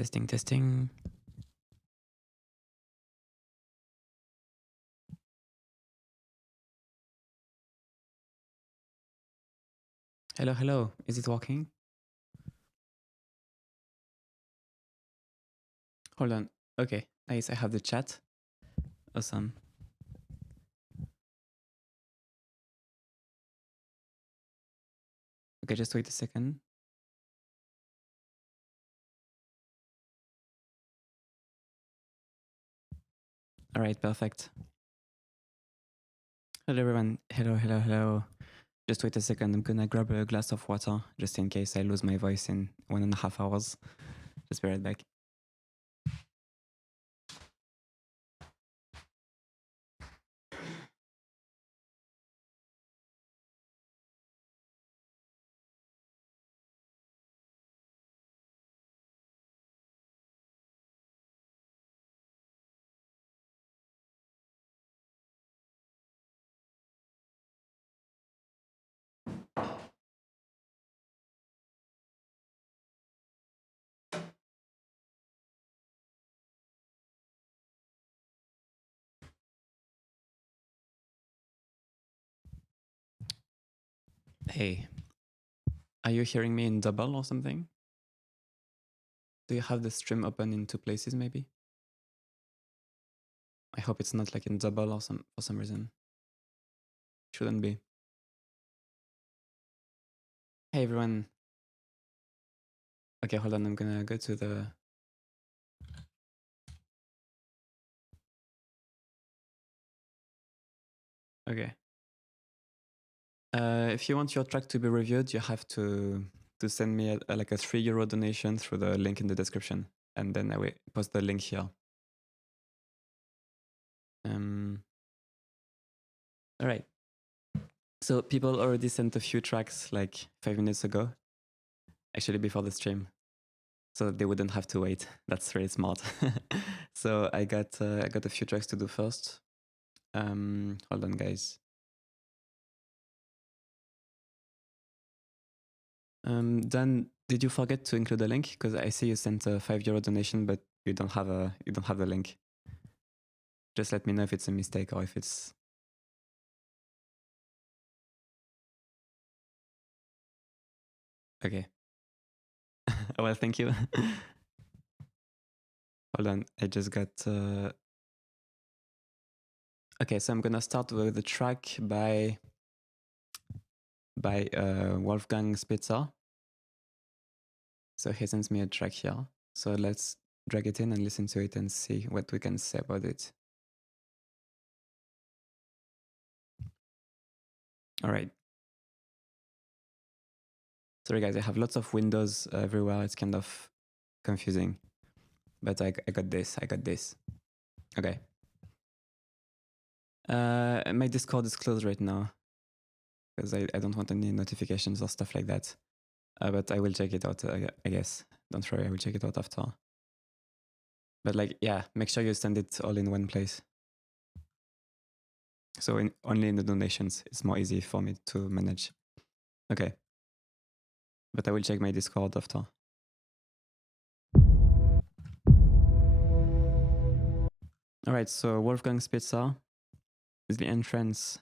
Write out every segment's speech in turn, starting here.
Testing, testing. Hello, hello. Is it working? Hold on. Okay, nice. I have the chat. Awesome. Okay, just wait a second. All right, perfect. Hello, everyone. Hello, hello, hello. Just wait a second. I'm gonna grab a glass of water just in case I lose my voice in 1.5 hours. Just be right back. Hey, are you hearing me in double or something? Do you have the stream open in 2 places maybe? I hope it's not like in double or for some reason. Shouldn't be. Hey everyone. Okay, hold on. I'm gonna go to the... Okay. If you want your track to be reviewed, you have to send me like a €3 donation through the link in the description, and then I will post the link here. All right. So people already sent a few tracks like 5 minutes ago, actually before the stream, so they wouldn't have to wait. That's really smart. So I got a few tracks to do first. Hold on, guys. Dan, did you forget to include a link? Because I see you sent a €5 donation, but you don't have the link. Just let me know if it's a mistake or if it's... Okay. Well, thank you. Hold on, I just got... Okay, so I'm gonna start with the track by Wolfgang Spitzer. So he sends me a track here. So let's drag it in and listen to it and see what we can say about it. All right. Sorry guys, I have lots of windows everywhere. It's kind of confusing, but I got this. Okay. My Discord is closed right now because I don't want any notifications or stuff like that. But I will check it out, I guess. Don't worry, I will check it out after. But like, yeah, make sure you send it all in one place. So only in the donations, it's more easy for me to manage. Okay. But I will check my Discord after. All right, so Wolfgang Spitzer is the entrance.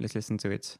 Let's listen to it.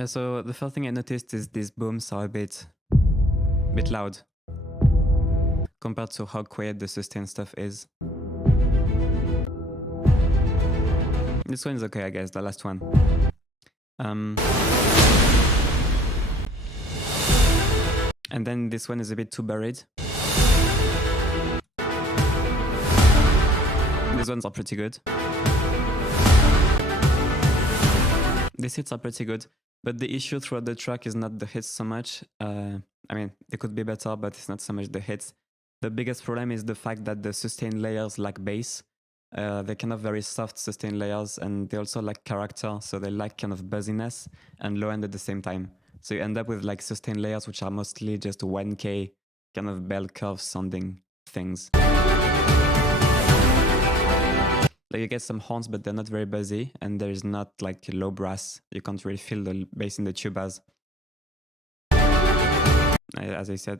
Yeah, so the first thing I noticed is these booms are a bit loud compared to how quiet the sustain stuff is. This one is okay, I guess, the last one. And then this one is a bit too buried. These ones are pretty good. These hits are pretty good, but the issue throughout the track is not the hits so much. I mean, they could be better, but it's not so much the hits. The biggest problem is the fact that the sustain layers lack bass. They're kind of very soft sustain layers, and they also lack character, so they lack kind of buzziness and low end at the same time. So you end up with like sustain layers which are mostly just 1K kind of bell curve sounding things. Like you get some horns, but they're not very buzzy, and there is not like low brass. You can't really feel the bass in the tubas. As I said.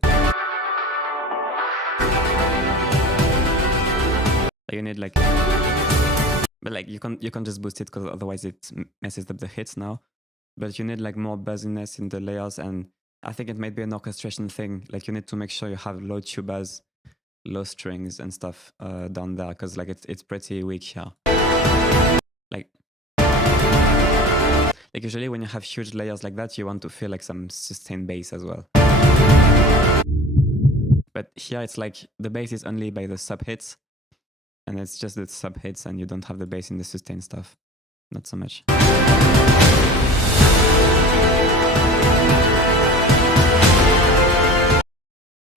You need like, but like you can't just boost it because otherwise it messes up the hits now. But you need like more buzziness in the layers, and I think it might be an orchestration thing. Like you need to make sure you have low tubas, low strings and stuff down there, because like it's pretty weak here. Like usually when you have huge layers like that, you want to feel like some sustained bass as well. But here it's like the bass is only by the sub hits. And it's just the sub hits, and you don't have the bass in the sustain stuff. Not so much.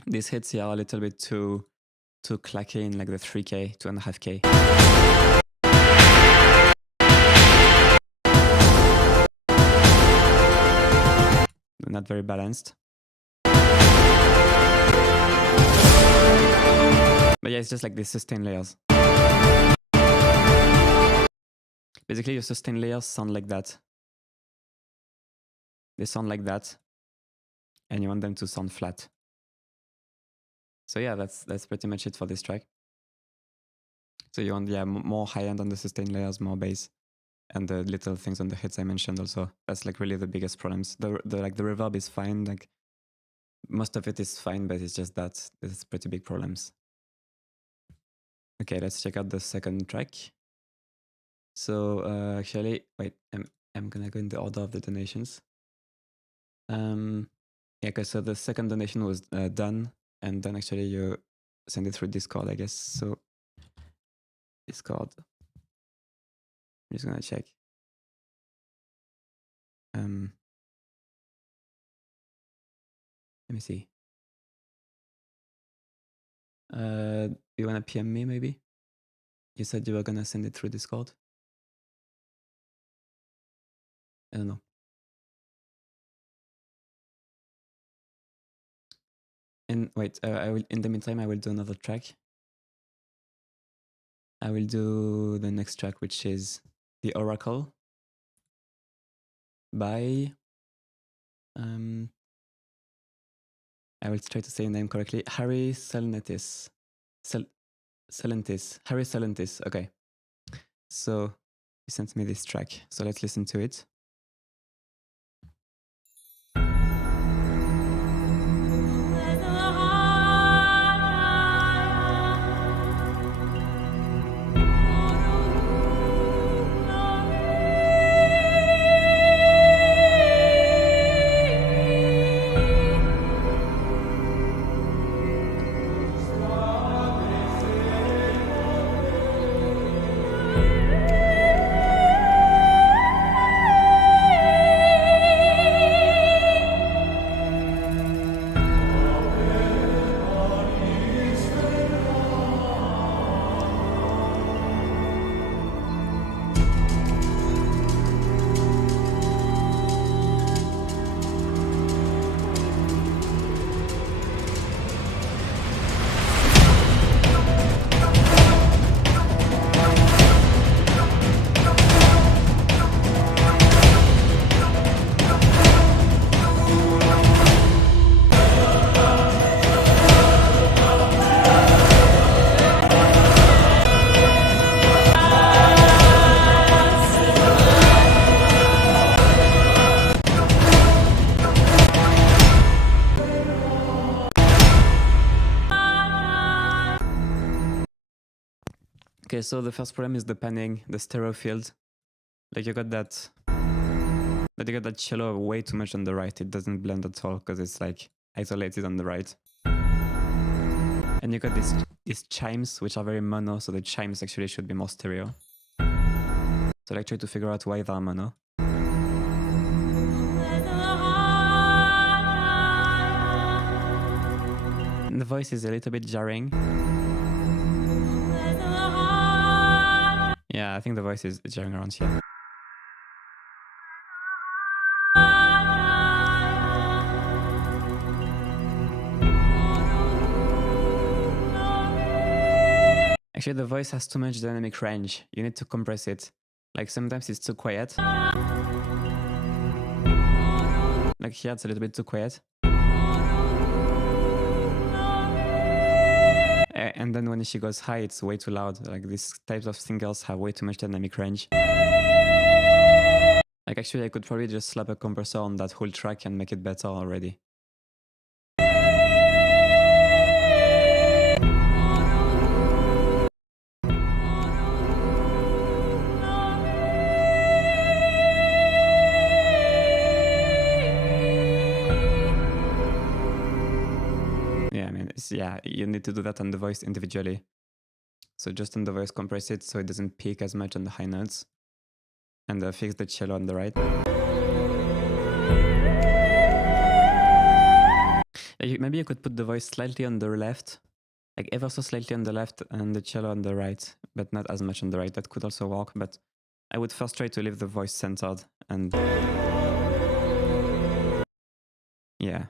These hits here are a little bit too clacky in like the 3K, 2.5K. They're not very balanced. But yeah, it's just like these sustain layers. Basically, your sustain layers sound like that. They sound like that, and you want them to sound flat. So yeah, that's pretty much it for this track. So you want more high end on the sustain layers, more bass, and the little things on the hits I mentioned also. That's like really the biggest problems. The reverb is fine, like most of it is fine, but it's just that there's pretty big problems. Okay, let's check out the second track. So actually, wait, I'm gonna go in the order of the donations. Yeah, okay, so the second donation was done, and then actually you send it through Discord, I guess. So Discord, I'm just gonna check. Let me see. You wanna PM me maybe? You said you were gonna send it through Discord. I don't know. And wait, I will. In the meantime, I will do another track. I will do the next track, which is The Oracle by I will try to say your name correctly. Harry Salentis. Salentis. Harry Salentis. Okay. So he sent me this track. So let's listen to it. Okay, so the first problem is the panning, the stereo field. Like you got that cello way too much on the right. It doesn't blend at all because it's like isolated on the right. And you got these chimes which are very mono, so the chimes actually should be more stereo. So like try to figure out why they are mono. And the voice is a little bit jarring. Yeah, I think the voice is jarring around here. Actually, the voice has too much dynamic range. You need to compress it. Like sometimes it's too quiet. Like here it's a little bit too quiet. And then when she goes high, it's way too loud. Like these types of singers have way too much dynamic range. Like actually I could probably just slap a compressor on that whole track and make it better already. Yeah, I mean, yeah, you need to do that on the voice individually. So just on the voice, compress it so it doesn't peak as much on the high notes. And fix the cello on the right. Maybe you could put the voice slightly on the left, like ever so slightly on the left and the cello on the right, but not as much on the right. That could also work, but I would first try to leave the voice centered and... yeah.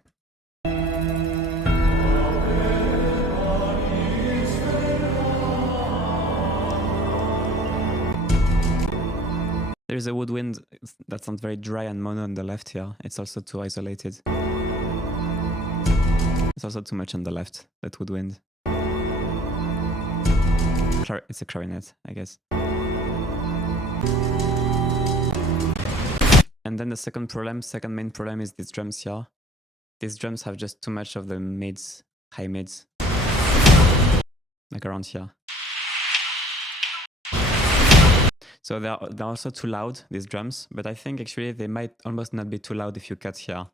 There's a woodwind that sounds very dry and mono on the left here. It's also too isolated. It's also too much on the left, that woodwind. It's a clarinet, I guess. And then the second main problem is these drums here. These drums have just too much of the mids, high mids. Like around here. So they're also too loud, these drums, but I think actually they might almost not be too loud if you cut here.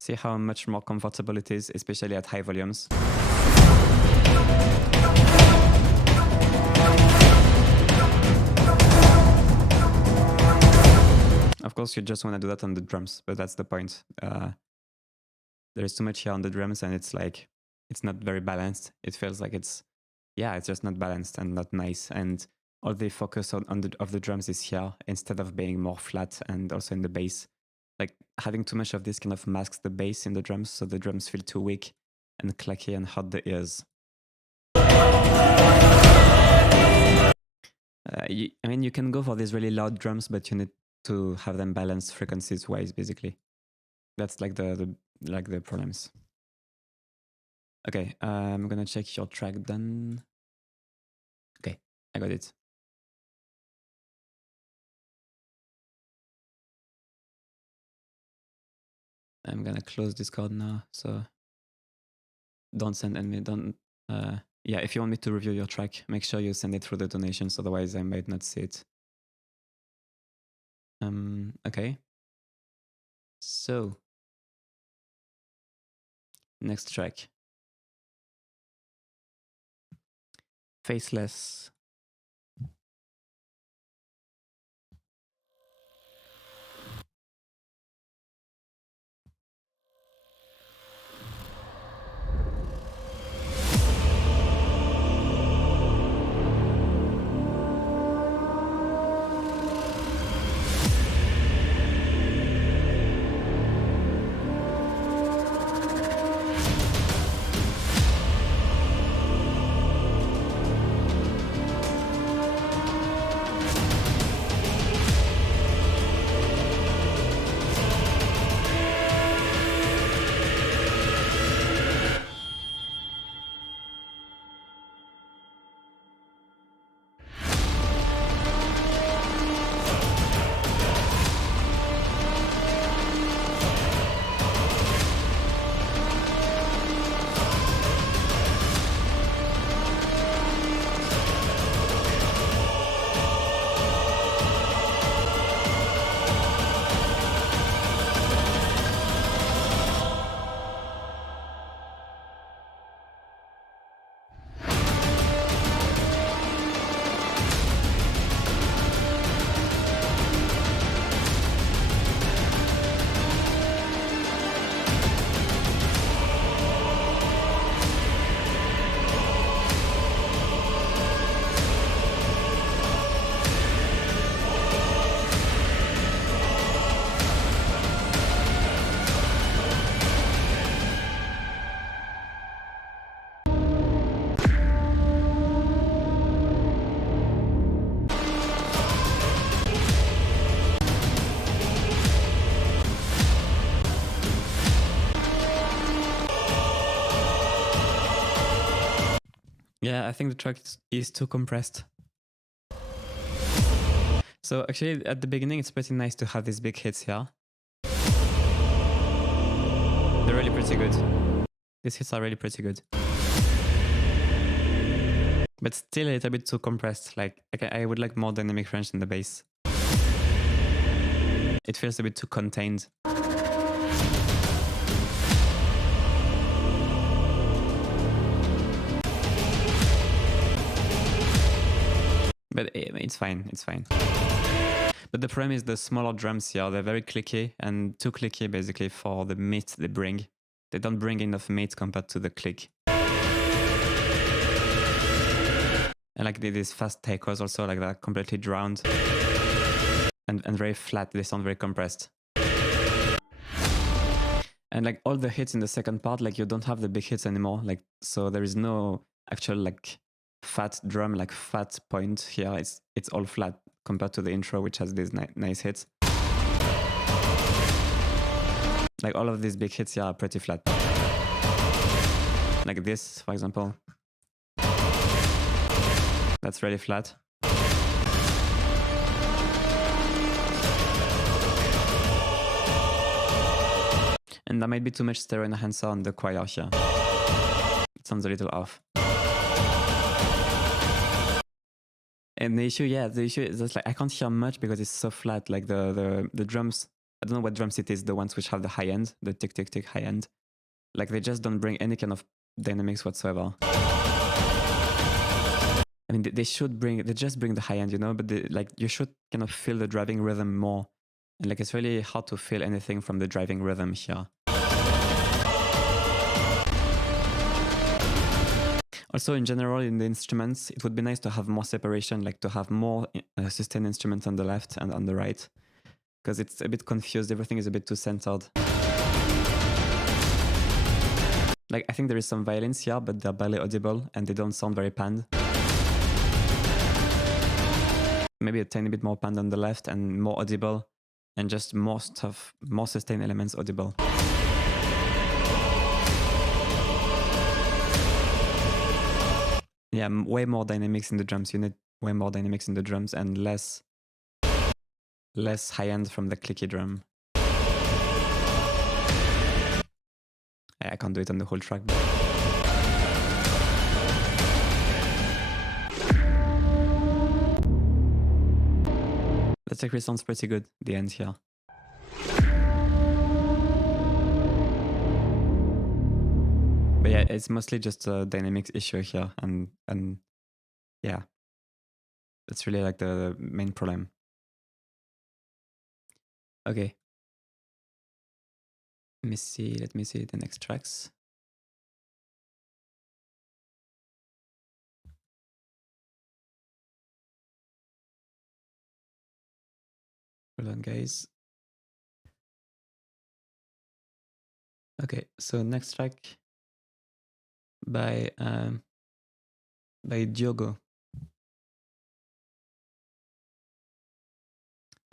See how much more comfortable it is, especially at high volumes. Of course, you just want to do that on the drums, but that's the point. There is too much here on the drums and it's like, it's not very balanced. It feels like it's just not balanced and not nice. And all the focus of the drums is here instead of being more flat and also in the bass. Like having too much of this kind of masks the bass in the drums, so the drums feel too weak and clacky and hurt the ears. I mean, you can go for these really loud drums, but you need to have them balanced frequencies-wise, basically. That's like the problems. Okay, I'm gonna check your track done. Okay, I got it. I'm gonna close Discord now, so don't send any, yeah, if you want me to review your track, make sure you send it through the donations, otherwise I might not see it. Okay. So, next track. Faceless. Yeah, I think the track is too compressed. So actually at the beginning it's pretty nice to have these big hits here. They're really pretty good. These hits are really pretty good. But still a little bit too compressed. Like I would like more dynamic range in the bass. It feels a bit too contained. But it's fine, it's fine. But the problem is the smaller drums here, they're very clicky and too clicky basically for the meat they bring. They don't bring enough meat compared to the click. And like these fast takeovers also, like they're completely drowned and very flat, they sound very compressed. And like all the hits in the second part, like you don't have the big hits anymore. Like, so there is no actual like fat drum, like fat point here. It's all flat compared to the intro, which has these nice hits. Like all of these big hits here are pretty flat. Like this, for example. That's really flat. And there might be too much stereo enhancer on the choir here. It sounds a little off. And the issue is just like I can't hear much because it's so flat. Like the drums, I don't know what drums it is, the ones which have the high end, the tick tick tick high end. Like they just don't bring any kind of dynamics whatsoever. I mean, they just bring the high end, you know, but like you should kind of feel the driving rhythm more. And like it's really hard to feel anything from the driving rhythm here. Also, in general, in the instruments, it would be nice to have more separation, like to have more sustained instruments on the left and on the right, because it's a bit confused. Everything is a bit too centered. Like, I think there is some violins here, but they're barely audible and they don't sound very panned. Maybe a tiny bit more panned on the left and more audible, and just more stuff, more sustained elements audible. Yeah, way more dynamics in the drums. You need way more dynamics in the drums and less high end from the clicky drum. I can't do it on the whole track. But... that actually sounds pretty good, the end here. But yeah, it's mostly just a dynamics issue here, and yeah, that's really like the main problem. Okay. Let me see the next tracks. Hold on, guys. Okay, so next track by Diogo.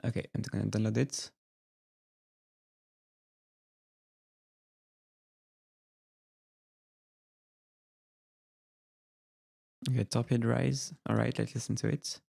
Okay, I'm gonna download it. Okay, Torpid Rise. All right, let's listen to it.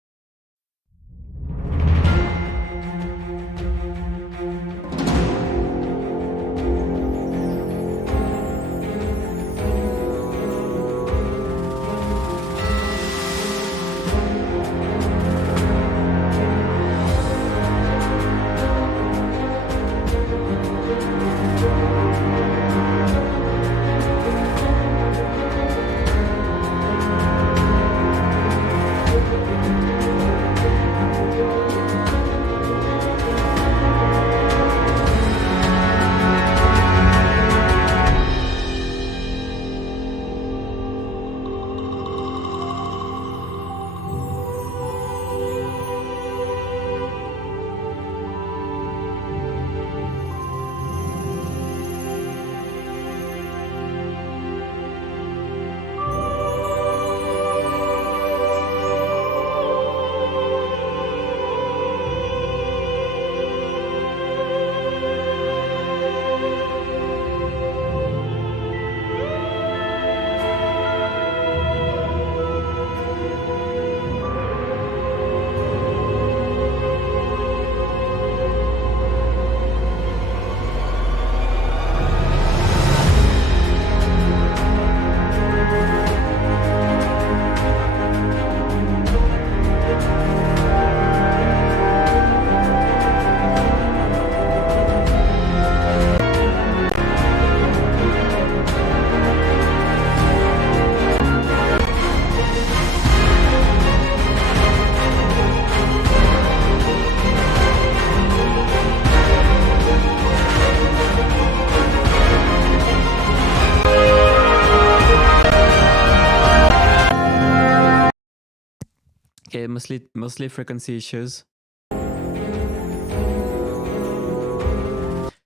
mostly frequency issues.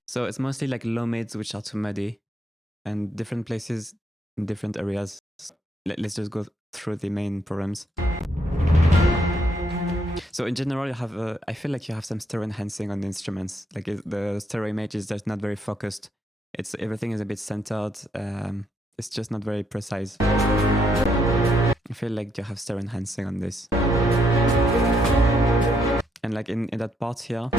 So it's mostly like low mids which are too muddy, and different places in different areas. Let's just go through the main problems. So in general, you have I feel like you have some stereo enhancing on the instruments. Like the stereo image is just not very focused. Everything is a bit centered. It's just not very precise. I feel like you have stereo enhancing on this. And like in that part here,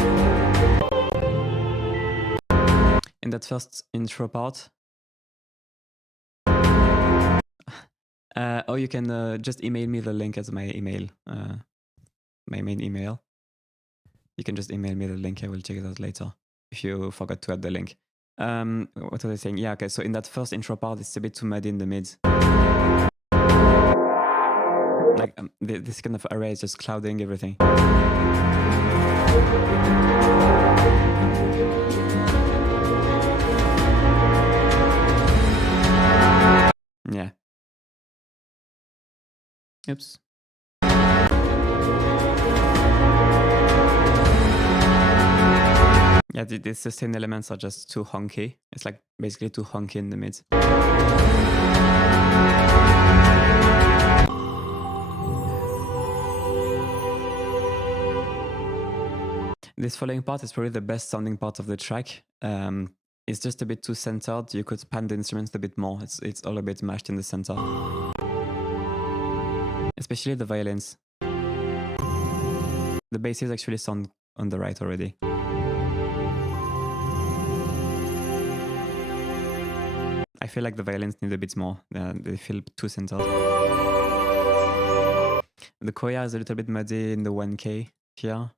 in that first intro part, or you can just email me the link as my email, my main email. You can just email me the link. I will check it out later if you forgot to add the link. What was I saying? Yeah, okay. So in that first intro part, it's a bit too muddy in the mids. Like this kind of array is just clouding everything. Yeah. Oops. Yeah, the sustain elements are just too honky. It's like basically too honky in the mids. This following part is probably the best sounding part of the track. It's just a bit too centered. You could pan the instruments a bit more. It's all a bit mashed in the center. Especially the violins. The basses actually sound on the right already. I feel like the violins need a bit more. They feel too centered. The choir is a little bit muddy in the 1K here.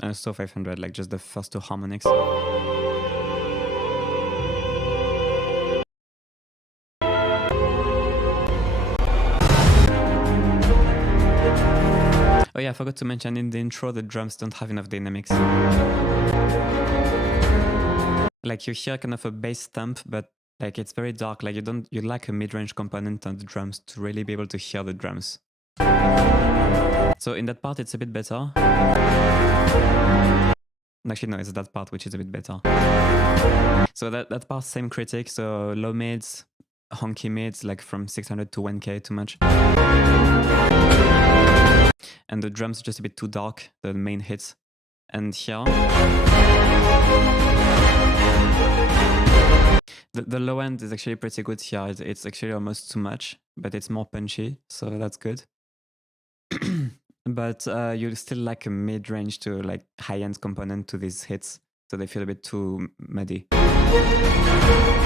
And so 500, like just the first two harmonics. Oh yeah, I forgot to mention in the intro, the drums don't have enough dynamics. Like you hear kind of a bass thump, but like it's very dark. Like you lack a mid-range component on the drums to really be able to hear the drums. So in that part, it's a bit better. Actually, no, it's that part which is a bit better. So that part, same critic. So low mids, honky mids, like from 600 to 1K, too much. And the drums are just a bit too dark, the main hits. And here, the low end is actually pretty good here. It's actually almost too much, but it's more punchy, so that's good. But you still lack a mid-range to like high-end component to these hits, so they feel a bit too muddy.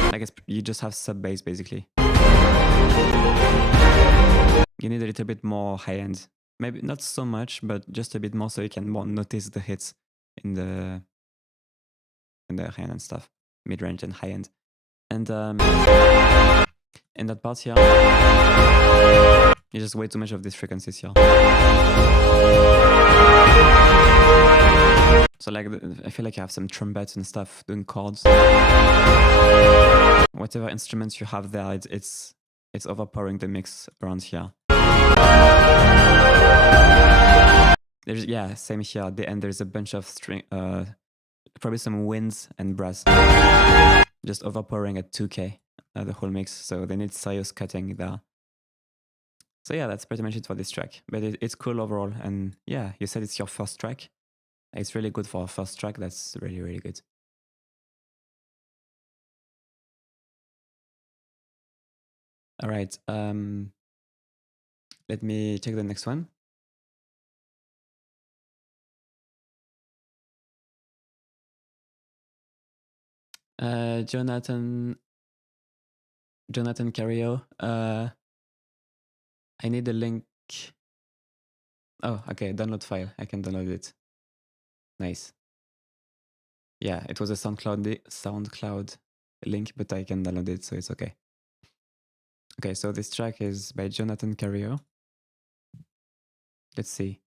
Like you just have sub-bass basically. You need a little bit more high-end. Maybe not so much, but just a bit more so you can more notice the hits in the high-end stuff, mid-range and high-end. And in that part here, there's just way too much of these frequencies here. So like, I feel like you have some trumpets and stuff doing chords. Whatever instruments you have there, it's overpowering the mix around here. Yeah, same here. At the end, there's a bunch of string, probably some winds and brass, just overpowering at 2K, the whole mix. So they need serious cutting there. So yeah, that's pretty much it for this track. But it's cool overall. And yeah, you said it's your first track. It's really good for a first track. That's really, really good. All right. Let me check the next one. Jonathan Kerrio. I need a link. Oh, okay. Download file. I can download it. Nice. Yeah, it was a SoundCloud link, but I can download it, so it's okay. Okay, so this track is by Jonathan Kerrio. Let's see.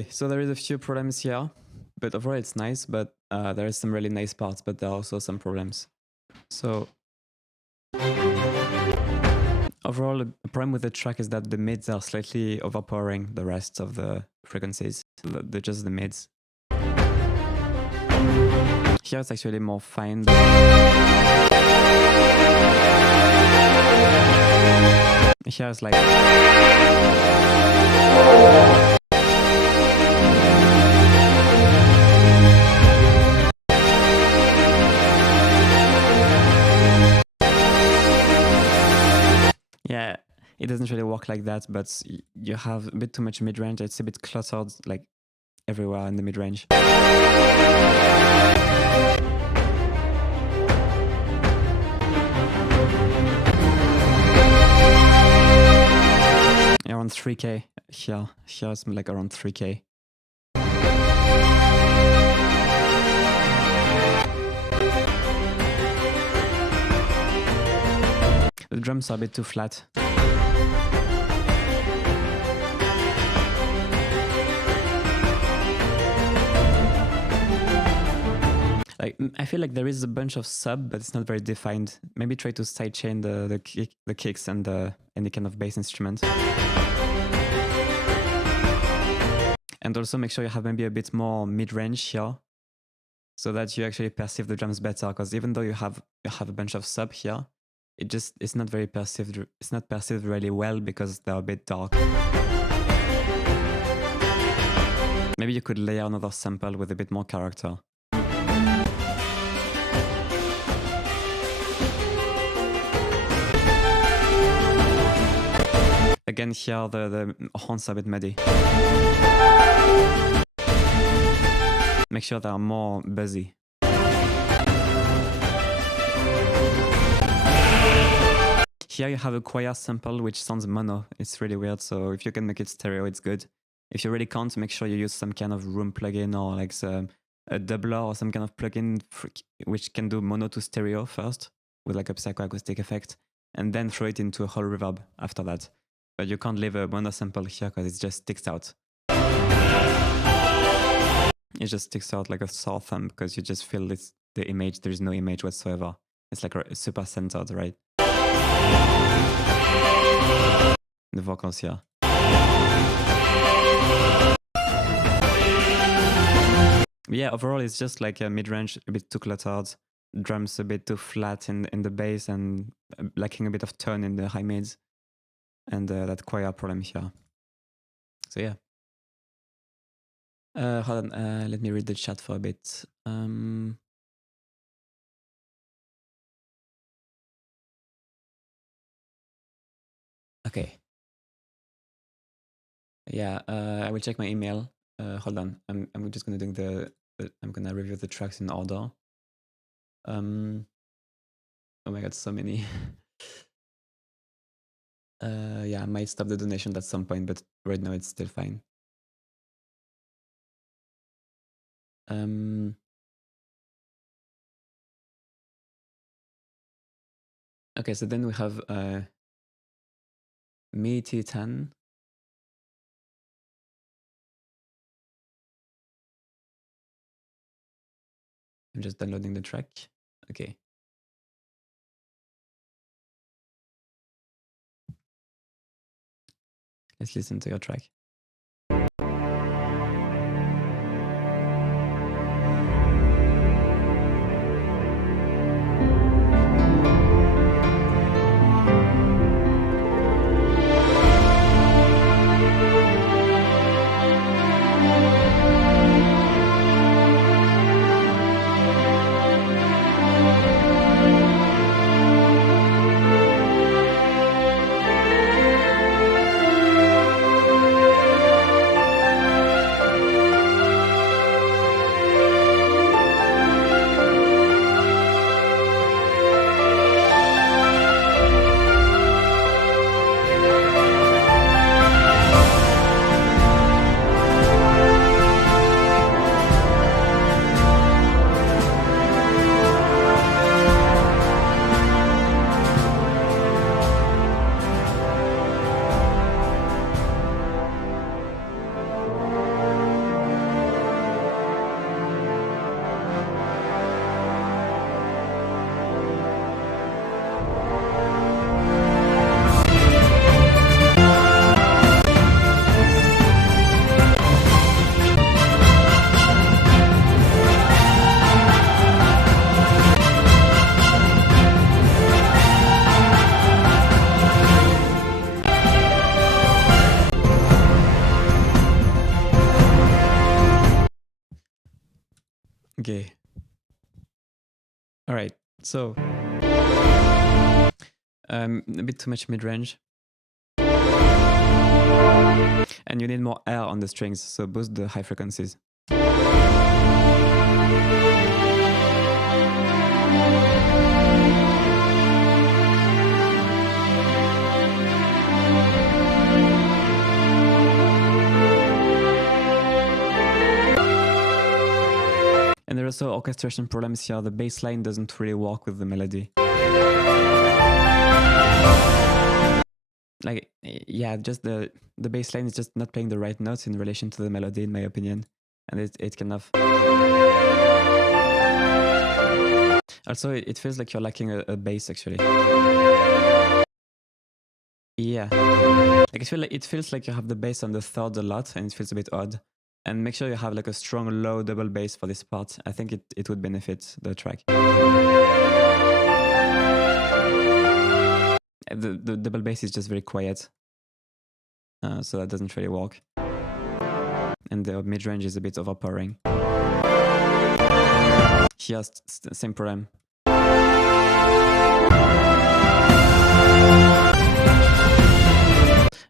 Okay, so there is a few problems here, but overall it's nice, but there is some really nice parts, but there are also some problems. So overall, the problem with the track is that the mids are slightly overpowering the rest of the frequencies. They're just the mids. Here it's actually more fine. Here it's like... Yeah, it doesn't really work like that, but you have a bit too much mid-range. It's a bit cluttered, like everywhere in the mid-range. Around 3k here. Here it's like around 3k. The drums are a bit too flat. Like, I feel like there is a bunch of sub, but it's not very defined. Maybe try to sidechain the kicks and any kind of bass instrument. And also make sure you have maybe a bit more mid-range here, so that you actually perceive the drums better. Because even though you have a bunch of sub here, it's not very perceived. It's not perceived really well because they're a bit dark. Maybe you could layer another sample with a bit more character. Again, here the horns are a bit muddy. Make sure they are more buzzy. Here you have a choir sample which sounds mono. It's really weird, so if you can make it stereo, it's good. If you really can't, make sure you use some kind of room plugin or like a doubler or some kind of plugin which can do mono to stereo first with like a psychoacoustic effect, and then throw it into a whole reverb after that. But you can't leave a mono sample here because it just sticks out. It just sticks out like a sore thumb because you just feel the image. There is no image whatsoever. It's like super centered, right? The vocals here. Yeah, overall it's just like a mid-range, a bit too cluttered, drums a bit too flat in the bass and lacking a bit of tone in the high mids, and that choir problem here. So yeah. Hold on, let me read the chat for a bit. Okay. Yeah, I will check my email. Hold on, I'm just gonna do I'm gonna review the tracks in order. Oh my god, so many. Yeah, I might stop the donation at some point, but right now it's still fine. Okay, so then we have Me Titan. I'm just downloading the track. Okay. Let's listen to your track. Okay. All right. So a bit too much mid-range. And you need more air on the strings, so boost the high frequencies. And there are also orchestration problems here. The bass line doesn't really work with the melody. Like, yeah, just the bass line is just not playing the right notes in relation to the melody, in my opinion. And it kind of... Also, it feels like you're lacking a bass, actually. Yeah. Like, it feels like you have the bass on the third a lot, and it feels a bit odd. And make sure you have like a strong low double bass for this part. I think it would benefit the track. The double bass is just very quiet. So that doesn't really work. And the mid-range is a bit overpowering. Here, same problem.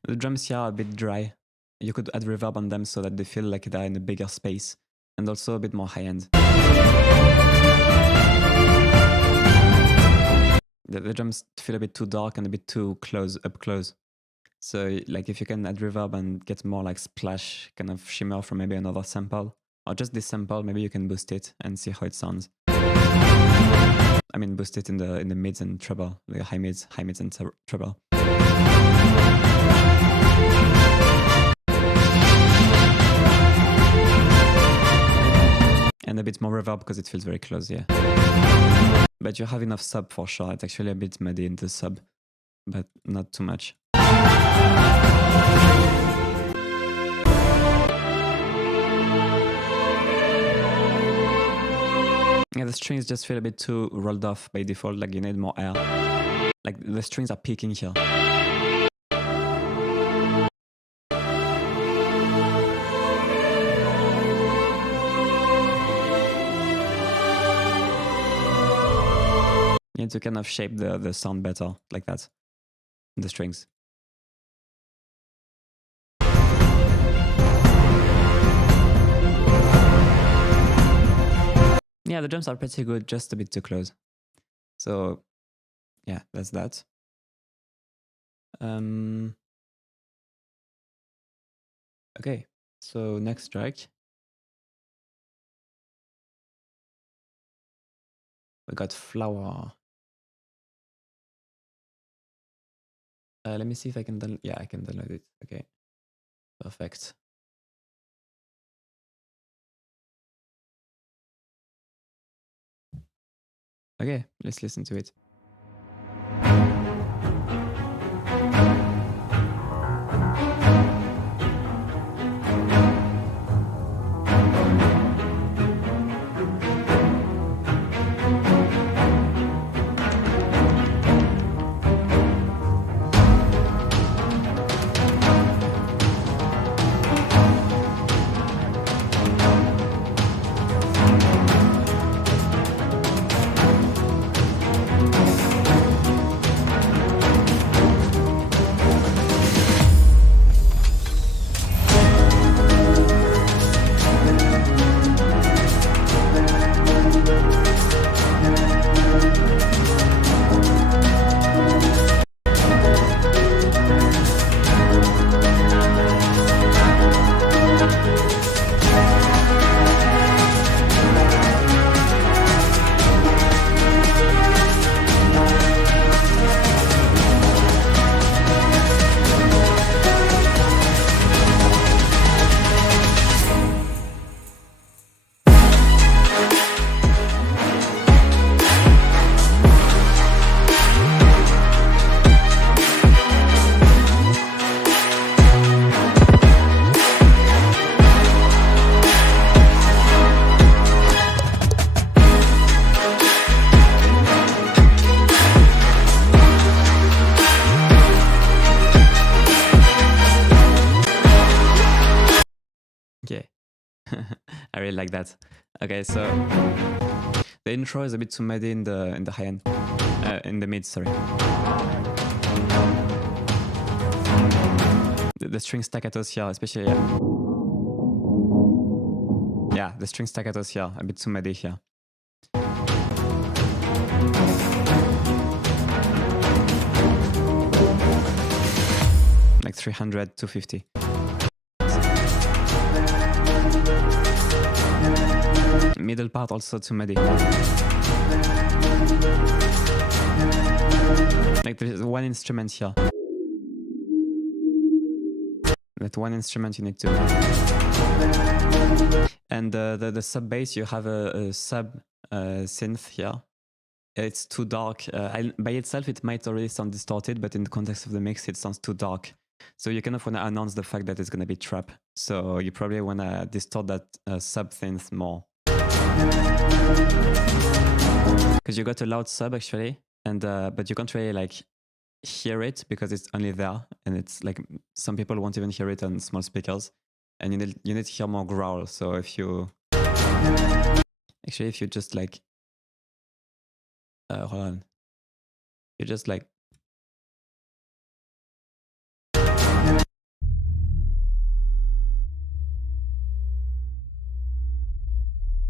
The drums here are a bit dry. You could add reverb on them so that they feel like they're in a bigger space. And also a bit more high-end. The drums feel a bit too dark and a bit too up close. So like if you can add reverb and get more like splash kind of shimmer from maybe another sample, or just this sample, maybe you can boost it and see how it sounds. I mean, boost it in the mids and treble, like high mids and treble. And a bit more reverb because it feels very close, yeah. But you have enough sub for sure. It's actually a bit muddy in the sub, but not too much. Yeah, the strings just feel a bit too rolled off by default, like you need more air. Like the strings are peaking here. You need to kind of shape the sound better, like that, the strings. Yeah, the drums are pretty good, just a bit too close. So, yeah, that's that. Okay, so next track. We got Flower. Let me see if I can download. Yeah, I can download it. Okay, perfect. Okay, let's listen to it. I really like that. Okay, so the intro is a bit too muddy in the high end, in the mid. Sorry. The string staccatos here, especially. Yeah, the string staccatos here, a bit too muddy here. Like 300, 250. Middle part also too muddy. Like there's one instrument here. That one instrument you need to. And the sub bass, you have a sub synth here. It's too dark. By itself, it might already sound distorted, but in the context of the mix, it sounds too dark. So you kind of want to announce the fact that it's going to be trap. So you probably want to distort that sub synth more. Because you got a loud sub actually, and but you can't really like hear it because it's only there, and it's like some people won't even hear it on small speakers, and you need to hear more growl. So if you just like hold on, you just like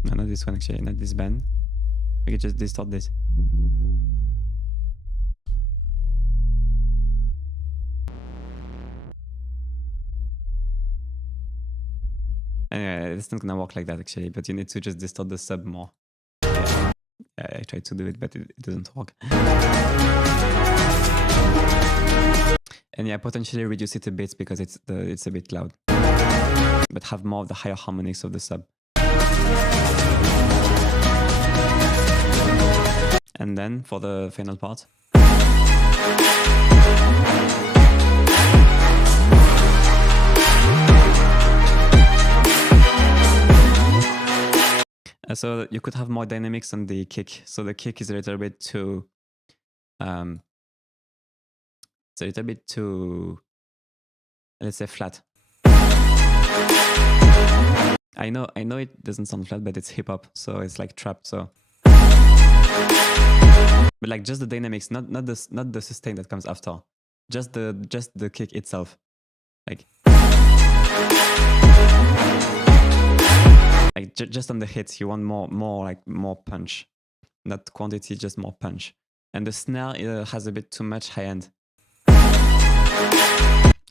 no, not this one actually, not this band. We can just distort this. Anyway, it's not gonna work like that actually, but you need to just distort the sub more. Yeah. I tried to do it, but it doesn't work. And yeah, potentially reduce it a bit because it's a bit loud. But have more of the higher harmonics of the sub. And then for the final part. So you could have more dynamics on the kick. So the kick is a little bit too, let's say flat. I know it doesn't sound flat, but it's hip hop, so it's like trap. So, but like just the dynamics, not the sustain that comes after, just the kick itself, like just on the hits, you want more punch, not quantity, just more punch. And the snare has a bit too much high end.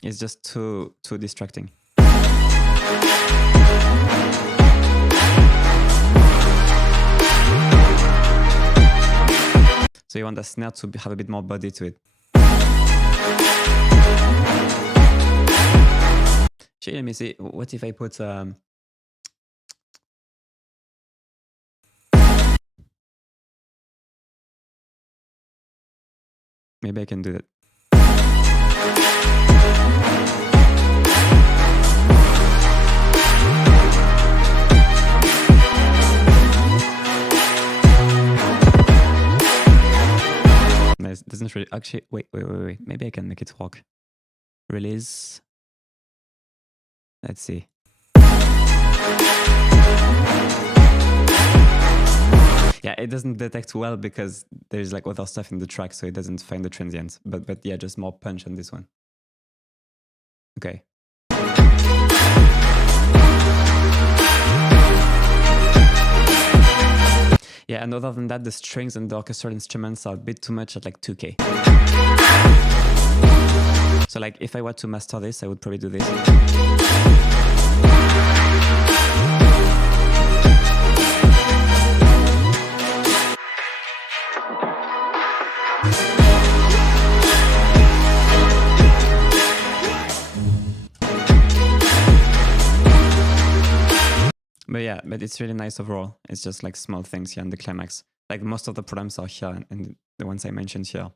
It's just too distracting. So you want the snare to have a bit more body to it. Actually, let me see. What if I put maybe I can do that. Nice. Doesn't really actually. Wait. Maybe I can make it work. Release. Let's see. Yeah, it doesn't detect well because there's like other stuff in the track, so it doesn't find the transient. But yeah, just more punch on this one. Okay. Yeah, and other than that, the strings and the orchestral instruments are a bit too much at like 2K. So like if I were to master this, I would probably do this. But yeah, but it's really nice overall. It's just like small things here in the climax. Like most of the problems are here and the ones I mentioned here.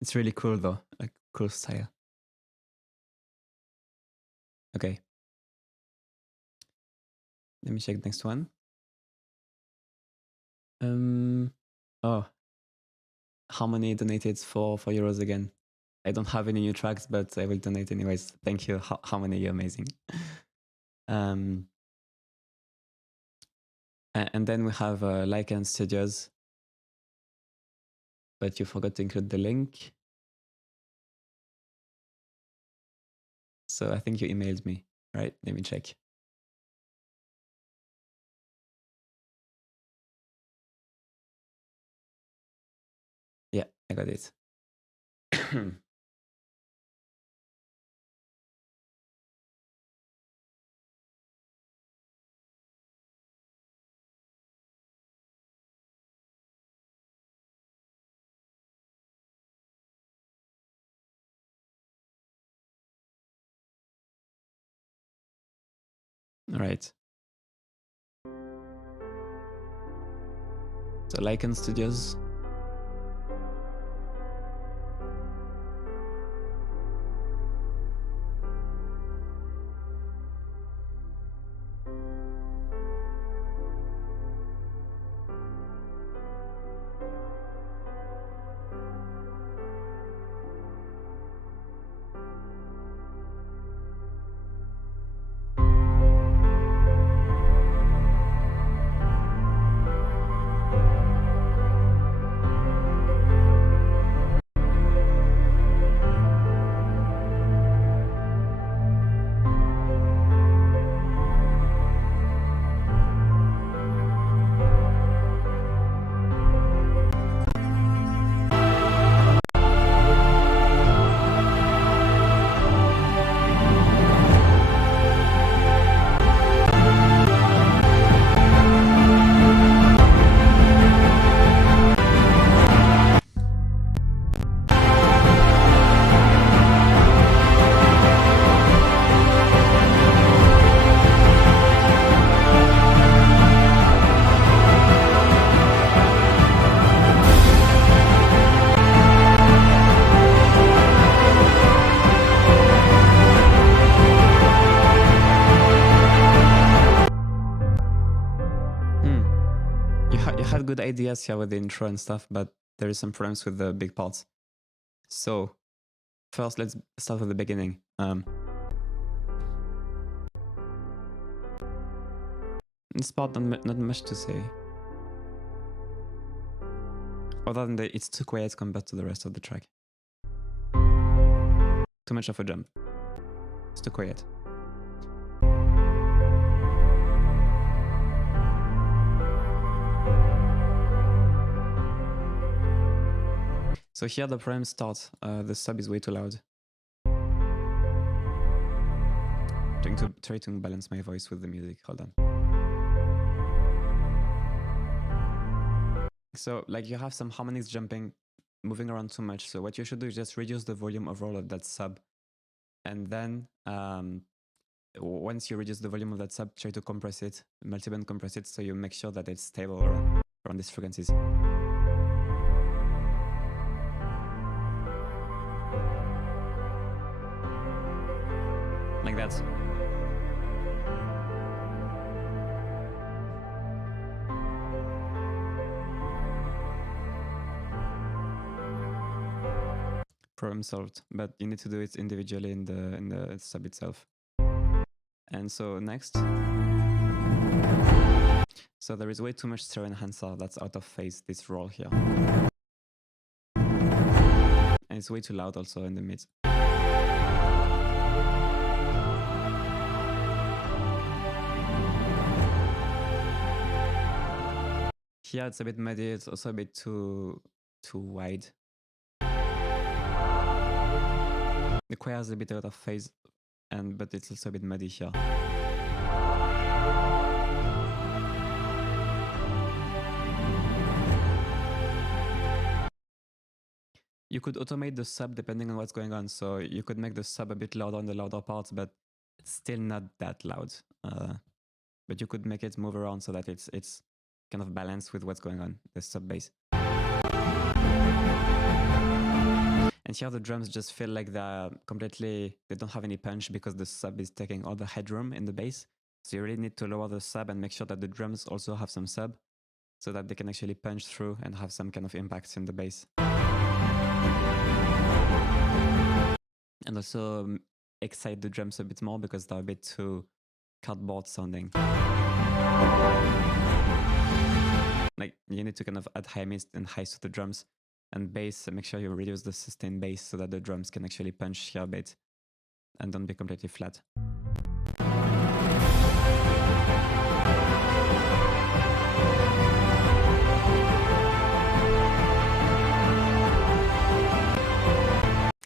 It's really cool though, like cool style. Okay. Let me check the next one. Oh, Harmony donated for €4 again. I don't have any new tracks, but I will donate anyways. Thank you, Harmony, you're amazing. And then we have Lichen Studios, but you forgot to include the link. So I think you emailed me, right? Let me check. Yeah, I got it. All right. So Lichen Studios. You had good ideas here with the intro and stuff, but there is some problems with the big parts. So first, let's start with the beginning. This part, not much to say. Other than that, it's too quiet compared to the rest of the track. Too much of a jump. It's too quiet. So here the problem starts. The sub is way too loud. Try to balance my voice with the music. Hold on. So like you have some harmonics jumping, moving around too much. So what you should do is just reduce the volume overall of that sub. And then once you reduce the volume of that sub, try to compress it, multiband compress it, so you make sure that it's stable around these frequencies. Like that. Problem solved, but you need to do it individually in the sub itself. And so next, so there is way too much stereo enhancer that's out of phase, this roll here. And it's way too loud also in the mid. Here it's a bit muddy, it's also a bit too wide. The choir is a bit out of phase, but it's also a bit muddy here. You could automate the sub depending on what's going on, so you could make the sub a bit louder on the louder parts, but it's still not that loud. But you could make it move around so that it's kind of balanced with what's going on, the sub bass. And here the drums just feel like they don't have any punch because the sub is taking all the headroom in the bass. So you really need to lower the sub and make sure that the drums also have some sub so that they can actually punch through and have some kind of impact in the bass. And also excite the drums a bit more because they're a bit too cardboard sounding. Like you need to kind of add high mids and highs to the drums, and bass. Make sure you reduce the sustained bass so that the drums can actually punch here a bit and don't be completely flat.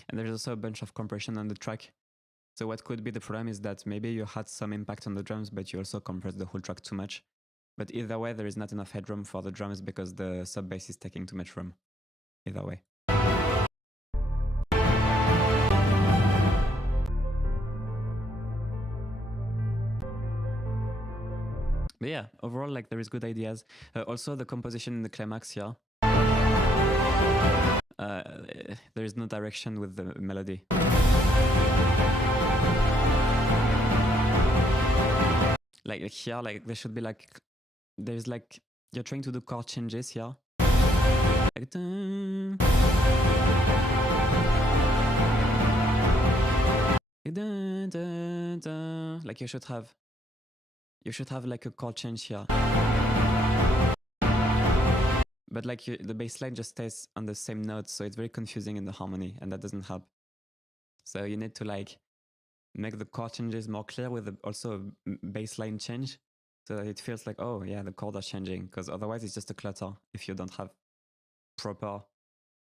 And there's also a bunch of compression on the track. So what could be the problem is that maybe you had some impact on the drums, but you also compressed the whole track too much. But either way, there is not enough headroom for the drums because the sub bass is taking too much room. Either way. But yeah, overall, like there is good ideas. Also, the composition in the climax here. There is no direction with the melody. Like here, like there should be like, there's like, you're trying to do chord changes here. Like, dun, dun, dun, dun. Like you should have like a chord change here. But like the bass line just stays on the same note, so it's very confusing in the harmony, and that doesn't help. So you need to like make the chord changes more clear with also a bass line change, so that it feels like, oh yeah, the chords are changing, because otherwise it's just a clutter if you don't have proper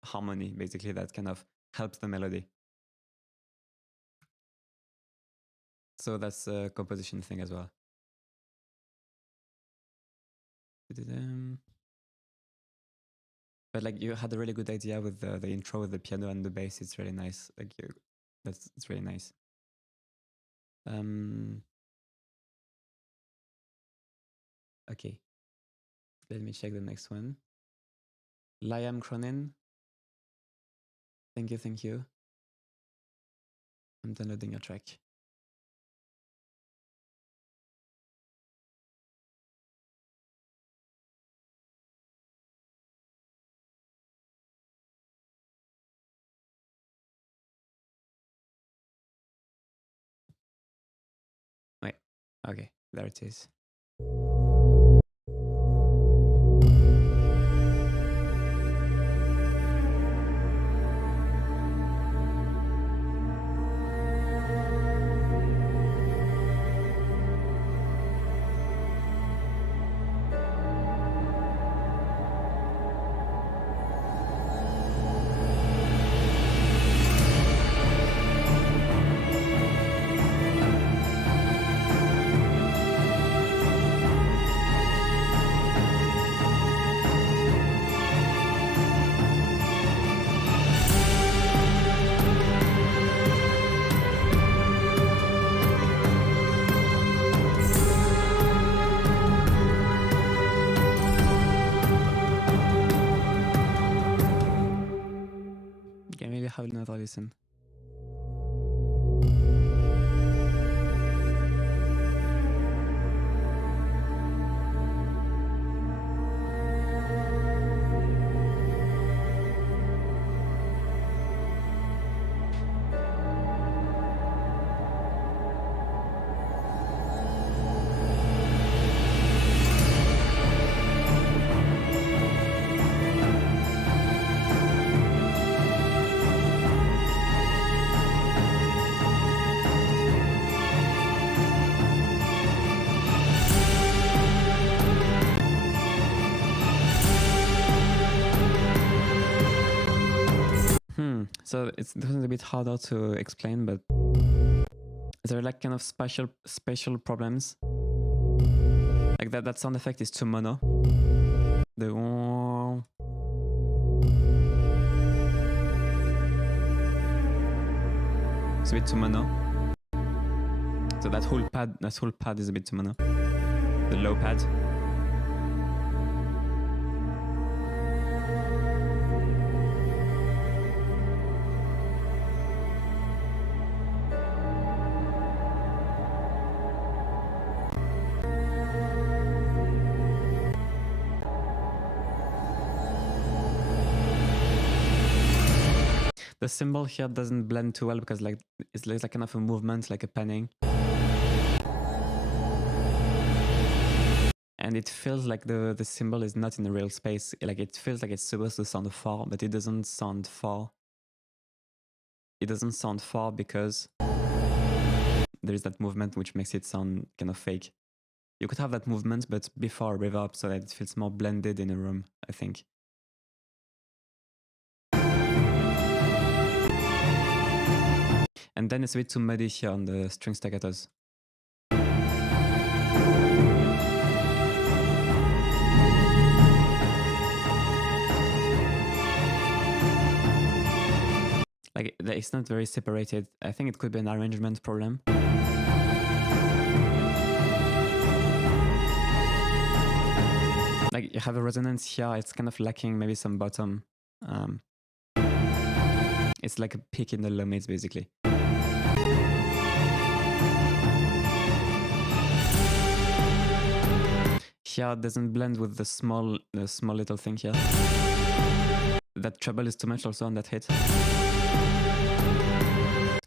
harmony, basically, that kind of helps the melody. So that's a composition thing as well. But like you had a really good idea with the intro with the piano and the bass. It's really nice. Like it's really nice. Okay. Let me check the next one. Liam Cronan. Thank you. I'm downloading your track. Wait. Okay, there it is. Have another listen. So it's a bit harder to explain, but there are like kind of spatial problems. Like that sound effect is too mono. It's a bit too mono. So that whole pad is a bit too mono. The low pad. The cymbal here doesn't blend too well because like it's like kind of a movement, like a panning. and it feels like the cymbal is not in the real space. Like it feels like it's supposed to sound far, but it doesn't sound far. It doesn't sound far because there is that movement which makes it sound kind of fake. You could have that movement, but before reverb, so that it feels more blended in a room, I think. And then it's a bit too muddy here on the string staccatos. Like, it's not very separated. I think it could be an arrangement problem. Like, you have a resonance here, it's kind of lacking maybe some bottom. It's like a peak in the low mids, basically. Here it doesn't blend with the small little thing here. That treble is too much also on that hit.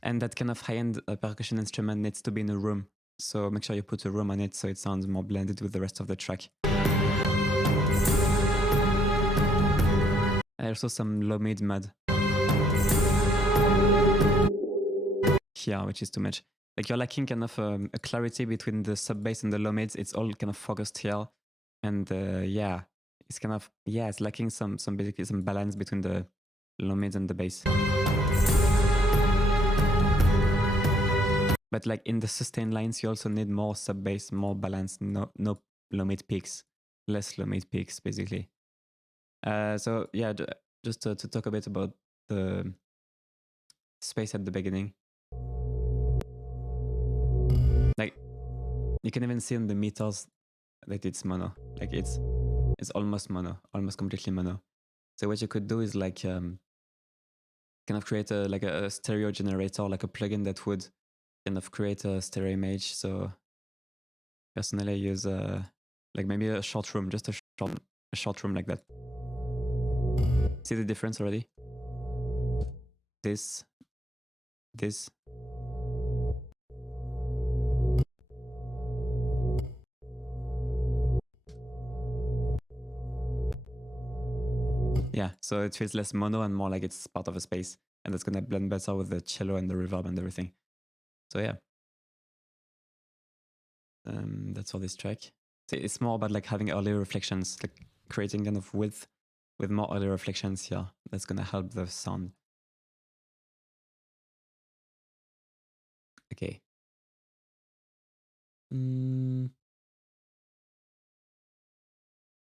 And that kind of high-end percussion instrument needs to be in a room. So make sure you put a room on it so it sounds more blended with the rest of the track. And also some low mid mud here, which is too much. Like you're lacking kind of a clarity between the sub bass and the low mids. It's all kind of focused here, and yeah, it's kind of it's lacking some basically some balance between the low mids and the bass. But like in the sustain lines, you also need more sub bass, more balance. No low mid peaks, less low mid peaks, basically. So yeah, just to talk a bit about the space at the beginning. Like you can even see in the meters that it's mono. Like it's almost mono, almost completely mono. So what you could do is like kind of create a stereo generator, like a plugin that would kind of create a stereo image. So personally, I use like maybe a short room, just a short room like that. See the difference already? This. Yeah, so it feels less mono and more like it's part of a space. And that's gonna blend better with the cello and the reverb and everything. So yeah. That's for this track. So it's more about like having early reflections, like creating kind of width with more early reflections here. That's gonna help the sound. Okay.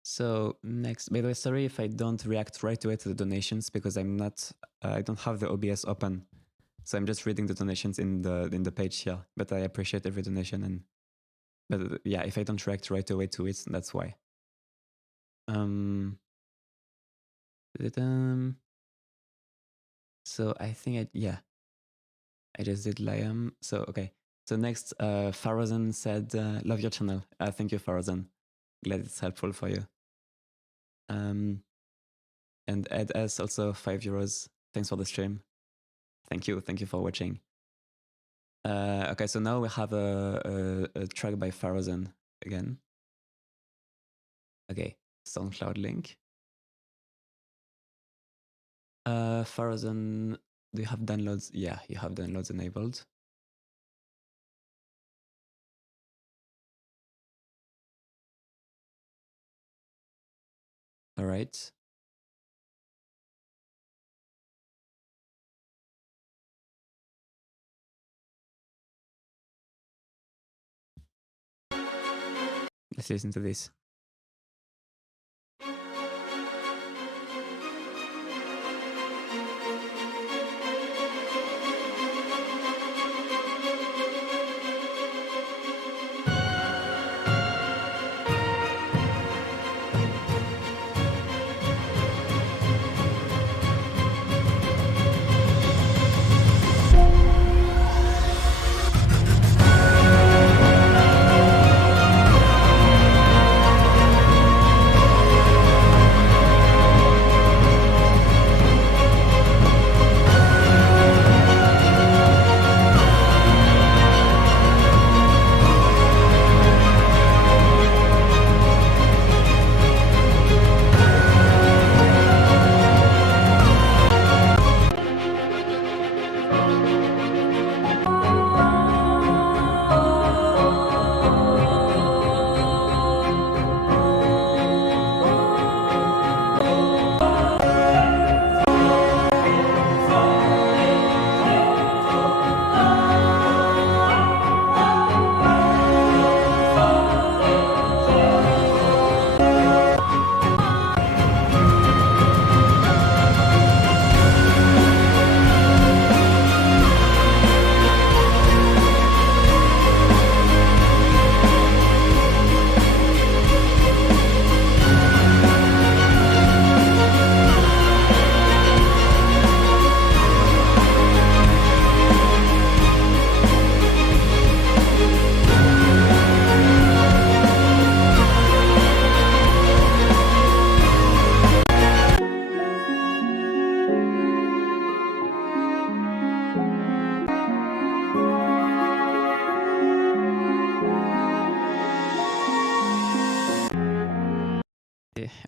So next, by the way, sorry if I don't react right away to the donations because I'm not, I don't have the OBS open. So I'm just reading the donations in the page here, but I appreciate every donation. But yeah, if I don't react right away to it, that's why. So I think I just did Liam. So okay. So next, Ferrison said, "Love your channel." Thank you, Ferrison. Glad it's helpful for you. And Ed S also €5. Thanks for the stream. Thank you for watching. Okay, so now we have a track by Ferrison again. Okay, SoundCloud link. Ferrison, do you have downloads? Yeah, you have downloads enabled. All right. Let's listen to this.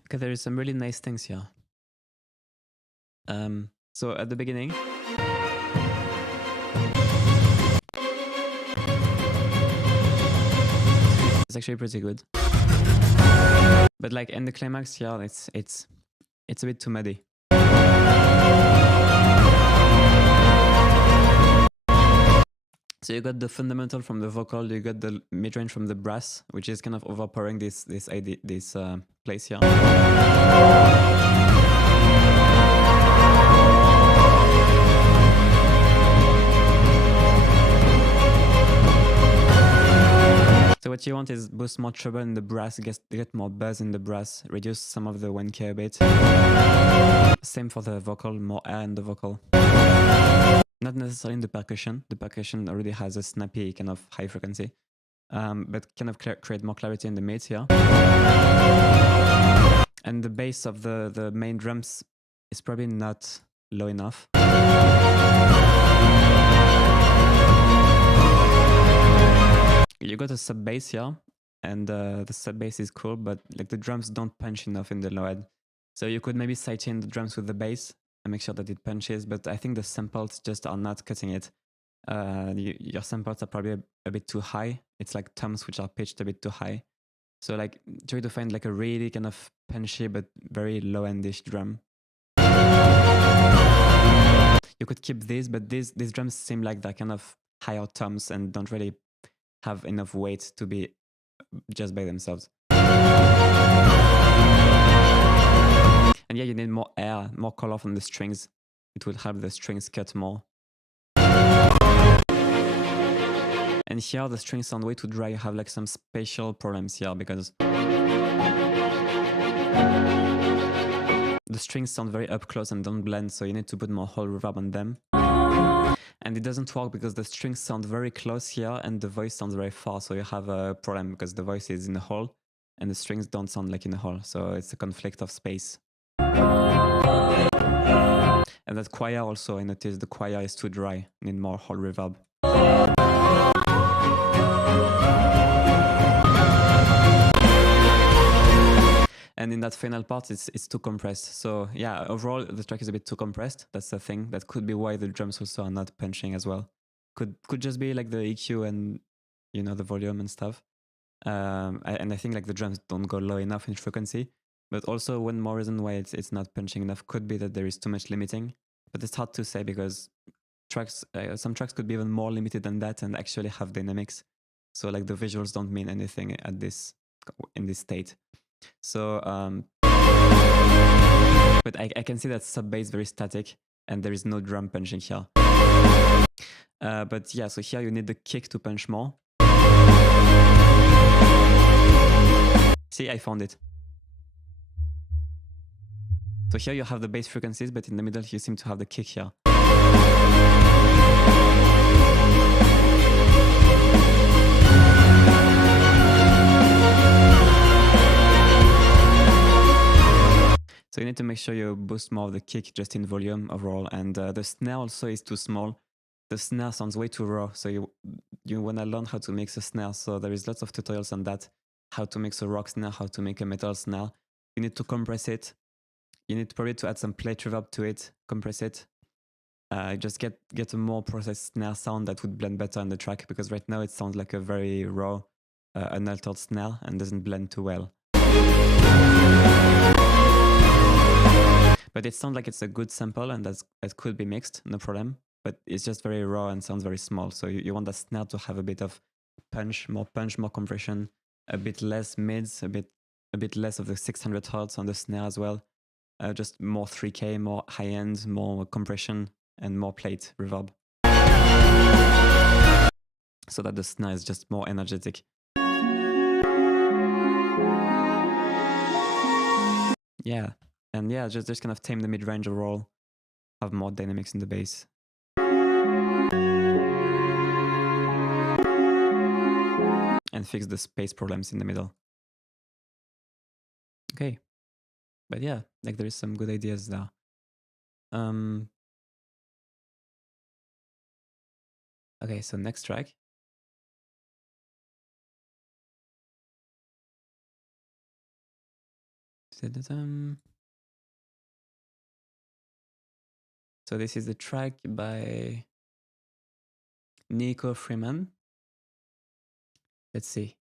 Okay, there is some really nice things here. So at the beginning, it's actually pretty good. But like in the climax, yeah, it's a bit too muddy. So you got the fundamental from the vocal, you got the mid-range from the brass, which is kind of overpowering this place here. So what you want is boost more treble in the brass, get more buzz in the brass, reduce some of the 1K a bit. Same for the vocal, more air in the vocal. Not necessarily in the percussion. The percussion already has a snappy kind of high frequency, but kind of create more clarity in the mids here. And the bass of the main drums is probably not low enough. You got a sub bass here, and the sub bass is cool, but like the drums don't punch enough in the low end. So you could maybe sidechain the drums with the bass and make sure that it punches, but I think the samples just are not cutting it. Your samples are probably a bit too high. It's like toms which are pitched a bit too high. So like try to find like a really kind of punchy but very low-endish drum. You could keep these, but these drums seem like they're kind of higher toms and don't really have enough weight to be just by themselves. And yeah, you need more air, more color from the strings. It will help the strings cut more. And here the strings sound way too dry. You have like some spatial problems here because the strings sound very up close and don't blend, so you need to put more whole reverb on them. And it doesn't work because the strings sound very close here and the voice sounds very far, so you have a problem because the voice is in a hole and the strings don't sound like in a hole, so it's a conflict of space. And that choir also, I noticed the choir is too dry, need more whole reverb. And in that final part, it's too compressed. So yeah, overall, the track is a bit too compressed. That's the thing. That could be why the drums also are not punching as well. Could just be like the EQ and, you know, the volume and stuff. And I think like the drums don't go low enough in frequency. But also one more reason why it's not punching enough could be that there is too much limiting. But it's hard to say because some tracks could be even more limited than that and actually have dynamics. So like the visuals don't mean anything in this state. So, but I can see that sub bass very static and there is no drum punching here. But yeah, so here you need the kick to punch more. See, I found it. So here you have the bass frequencies, but in the middle you seem to have the kick here. So you need to make sure you boost more of the kick just in volume overall. And the snare also is too small. The snare sounds way too raw. So you want to learn how to mix a snare. So there is lots of tutorials on that. How to mix a rock snare, how to make a metal snare. You need to compress it. You need probably to add some plate reverb to it, compress it. Just get a more processed snare sound that would blend better in the track, because right now it sounds like a very raw, unaltered snare and doesn't blend too well. But it sounds like it's a good sample and that could be mixed, no problem. But it's just very raw and sounds very small. So you want the snare to have a bit of punch, more compression, a bit less mids, a bit less of the 600 Hz on the snare as well. Just more 3K, more high end, more compression, and more plate reverb. So that the snare is just more energetic. Yeah. And yeah, just kind of tame the mid-range overall, have more dynamics in the bass. And fix the space problems in the middle. Okay. But yeah, like there is some good ideas there. Okay, so next track. So this is a track by Nico Freeman. Let's see.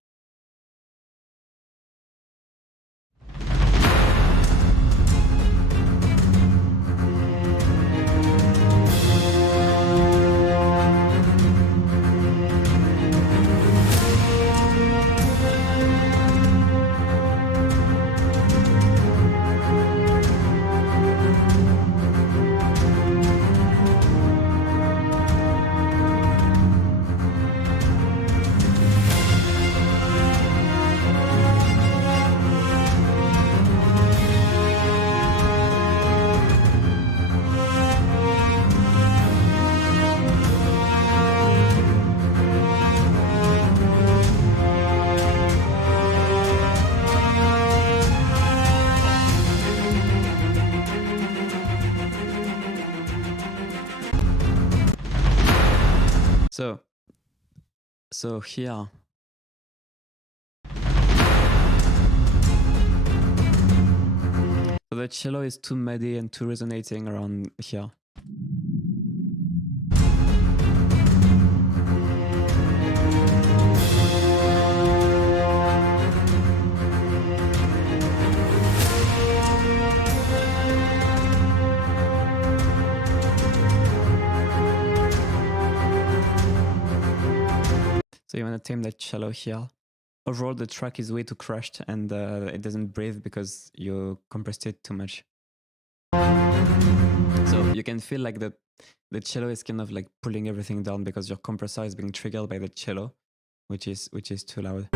So here, so the cello is too muddy and too resonating around here. So you want to tame that cello here. Overall, the track is way too crushed and it doesn't breathe because you compressed it too much. So you can feel like the cello is kind of like pulling everything down because your compressor is being triggered by the cello, which is too loud.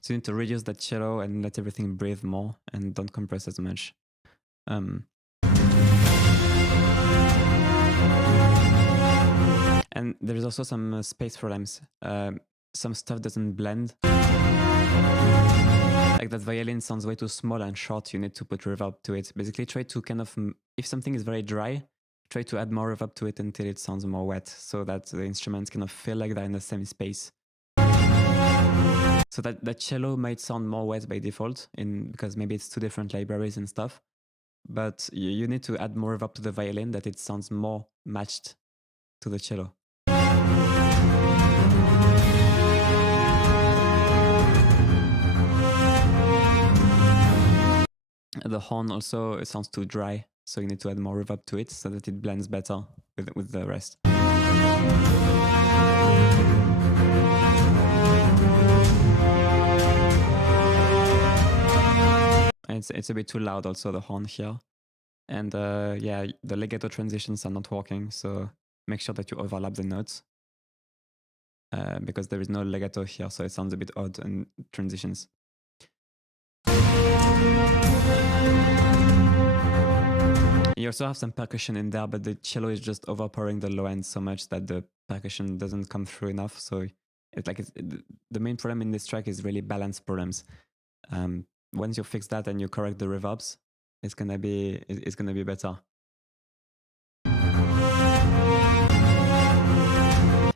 So you need to reduce that cello and let everything breathe more and don't compress as much. And there's also some space problems. Some stuff doesn't blend. Like that violin sounds way too small and short. You need to put reverb to it. Basically try to kind of, if something is very dry, try to add more reverb to it until it sounds more wet so that the instruments kind of feel like they're in the same space. So that cello might sound more wet by default because maybe it's two different libraries and stuff. But you need to add more reverb to the violin that it sounds more matched to the cello. The horn also, it sounds too dry, so you need to add more reverb to it so that it blends better with the rest. And it's a bit too loud also, the horn here. And yeah, the legato transitions are not working, so make sure that you overlap the notes. Because there is no legato here, so it sounds a bit odd in transitions. You also have some percussion in there, but the cello is just overpowering the low end so much that the percussion doesn't come through enough. So the main problem in this track is really balance problems. Once you fix that and you correct the reverbs, it's gonna be better.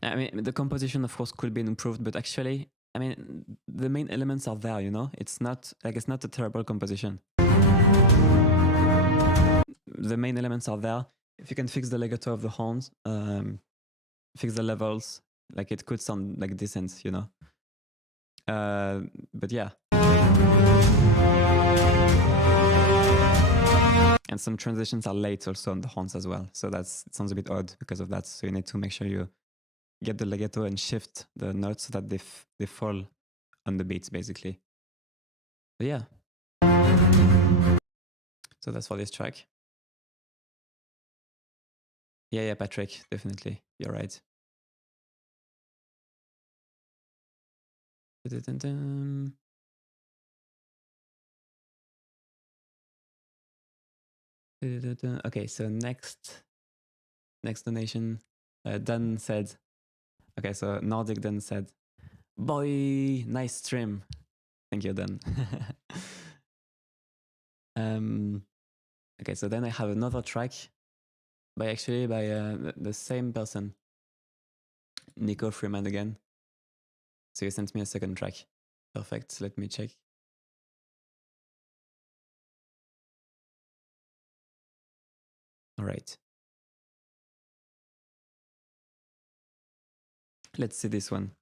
I mean, the composition of course could be improved, but actually, I mean, the main elements are there. You know, it's not a terrible composition. The main elements are there. If you can fix the legato of the horns, fix the levels, like it could sound like decent, you know. But yeah. And some transitions are late also on the horns as well. So it sounds a bit odd because of that. So you need to make sure you get the legato and shift the notes so that they fall on the beats basically. But yeah. So that's for this track. Yeah, Patrick, definitely. You're right. Okay, so next donation. Dan said, okay, so Nordic Dan said, boy, nice stream. Thank you, Dan. Okay, so then I have another track by the same person, Nico Freeman again. So you sent me a second track. Perfect. Let me check. All right. Let's see this one.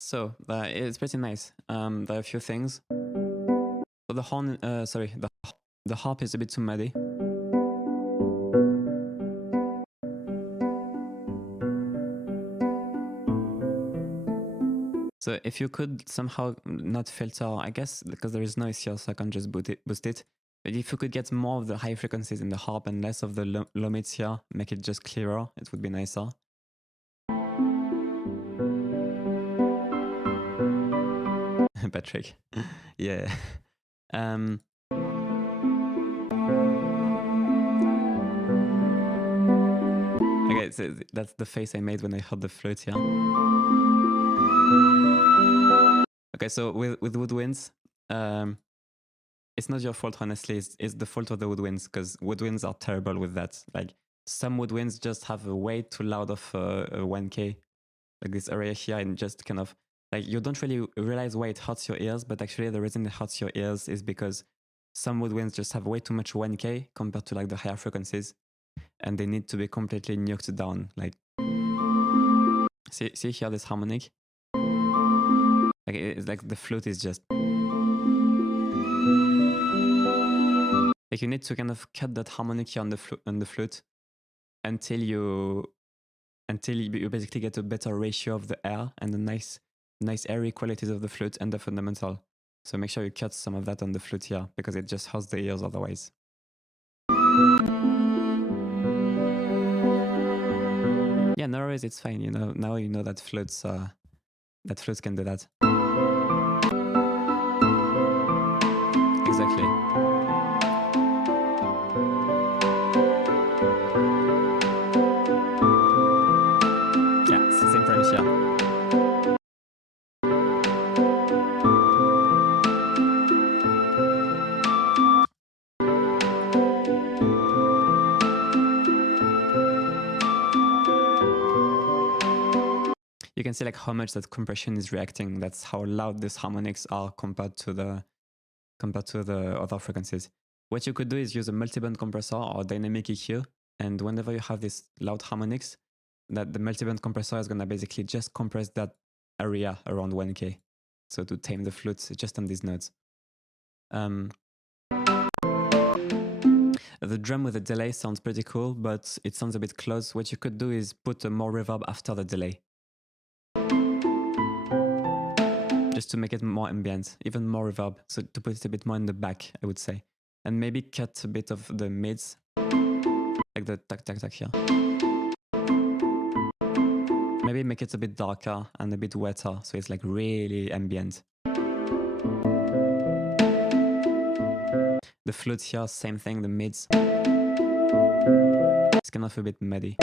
So it's pretty nice. There are a few things. So the horn, the harp is a bit too muddy. So if you could somehow not filter, I guess because there is noise here, so I can just boost it. But if you could get more of the high frequencies in the harp and less of the low mids here, make it just clearer, it would be nicer. Patrick. Yeah. Okay, so that's the face I made when I heard the flute here. Okay, so with woodwinds, it's not your fault, honestly. It's the fault of the woodwinds, because woodwinds are terrible with that. Like, some woodwinds just have a way too loud of a 1K, like this area here, and just kind of, like, you don't really realize why it hurts your ears, but actually the reason it hurts your ears is because some woodwinds just have way too much 1K compared to like the higher frequencies, and they need to be completely nuked down. Like, see here, this harmonic? Like, it's like the flute is just... Like, you need to kind of cut that harmonic here on the flute until you basically get a better ratio of the air and the nice airy qualities of the flute and the fundamental. So make sure you cut some of that on the flute here, because it just hurts the ears otherwise. Yeah, no worries, it's fine. You know, now you know that flutes can do that. Exactly. Yeah, it's the same premise here. You can see like how much that compression is reacting. That's how loud these harmonics are compared to the other frequencies. What you could do is use a multiband compressor or dynamic EQ, and whenever you have these loud harmonics, that the multiband compressor is gonna basically just compress that area around 1K. So to tame the flutes just on these notes. The drum with a delay sounds pretty cool, but it sounds a bit close. What you could do is put more reverb after the delay, just to make it more ambient, even more reverb. So to put it a bit more in the back, I would say. And maybe cut a bit of the mids, like the tac tac tac here. Maybe make it a bit darker and a bit wetter, so it's like really ambient. The flute here, same thing, the mids. It's kind of a bit muddy.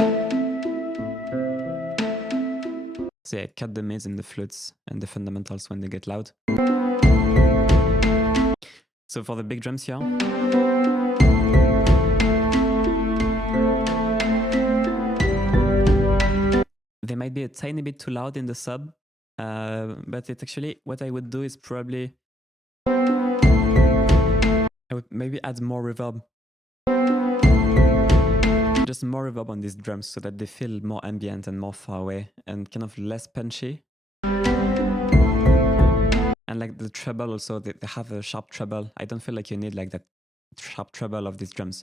So yeah, cut the mids and the flutes and the fundamentals when they get loud. So for the big drums here, they might be a tiny bit too loud in the sub, but it actually, what I would do is probably, I would maybe add more reverb. Just more reverb on these drums so that they feel more ambient and more far away and kind of less punchy. And like the treble also, they have a sharp treble. I don't feel like you need like that sharp treble of these drums.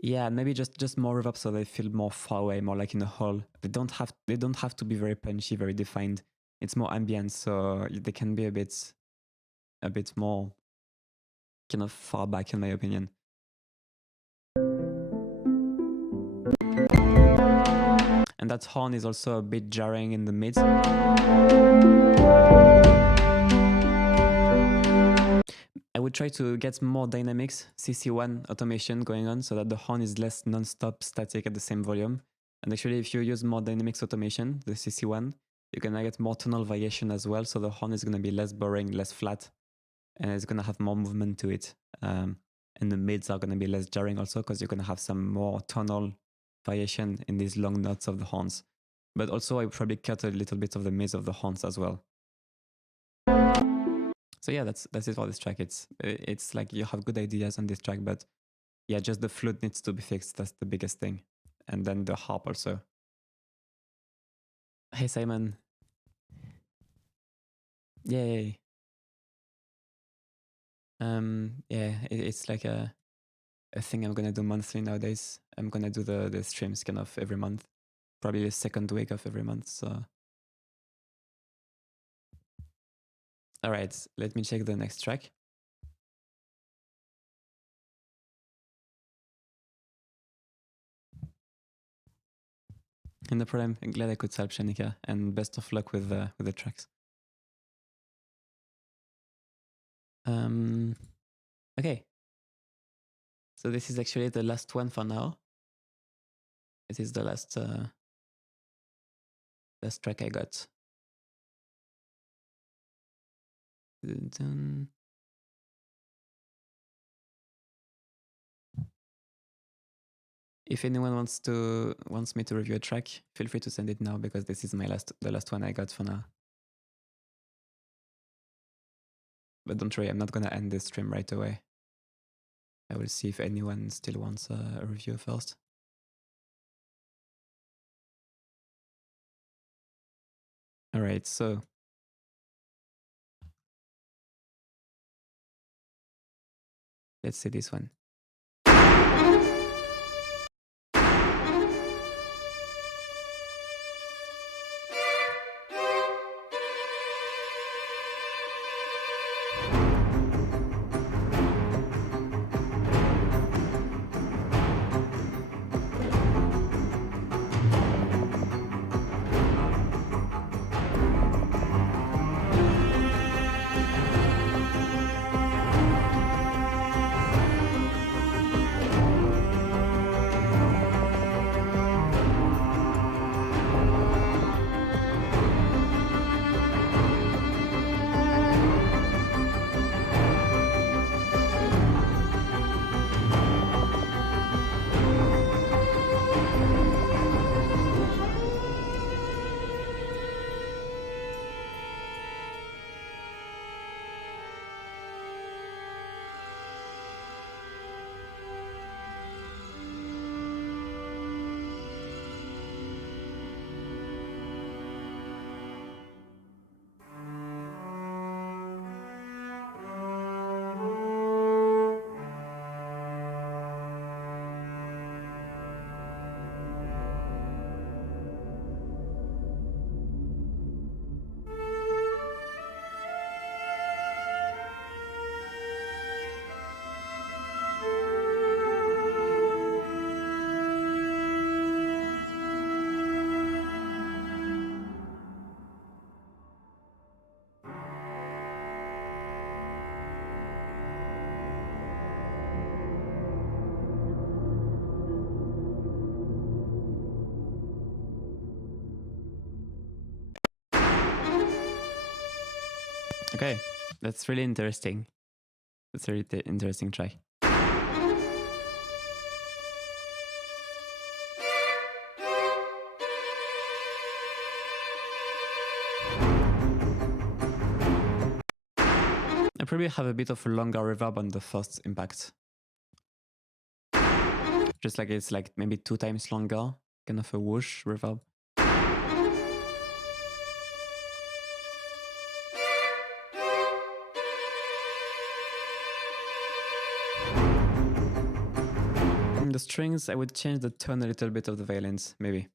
Yeah, maybe just more reverb so they feel more far away, more like in a hall. They don't have to be very punchy, very defined. It's more ambient, so they can be a bit more kind of far back, in my opinion. And that horn is also a bit jarring in the mids. I would try to get more dynamics, CC1 automation going on so that the horn is less non-stop static at the same volume. And actually, if you use more dynamics automation, the CC1, you're gonna get more tonal variation as well. So the horn is gonna be less boring, less flat, and it's gonna have more movement to it. And the mids are gonna be less jarring also because you're gonna have some more tonal variation in these long notes of the horns. But also I probably cut a little bit of the mids of the horns as well. So yeah, that's it for this track. It's like you have good ideas on this track, but yeah, just the flute needs to be fixed. That's the biggest thing. And then the harp also. Hey Simon. Yay. Yeah, it's like a thing I'm gonna do monthly nowadays. I'm gonna do the streams kind of every month. Probably the second week of every month. So all right, let me check the next track. No problem. I'm glad I could help, Shanika, and best of luck with the tracks. Okay. So this is actually the last one for now. It is the last track I got. If anyone wants me to review a track, feel free to send it now because this is the last one I got for now. But don't worry, I'm not gonna end this stream right away. I will see if anyone still wants a review first. All right, so let's see this one. Okay, that's really interesting. That's a really interesting track. I probably have a bit of a longer reverb on the first impact. Just like it's like maybe 2 times longer, kind of a whoosh reverb. The strings, I would change the tone a little bit of the violins, maybe.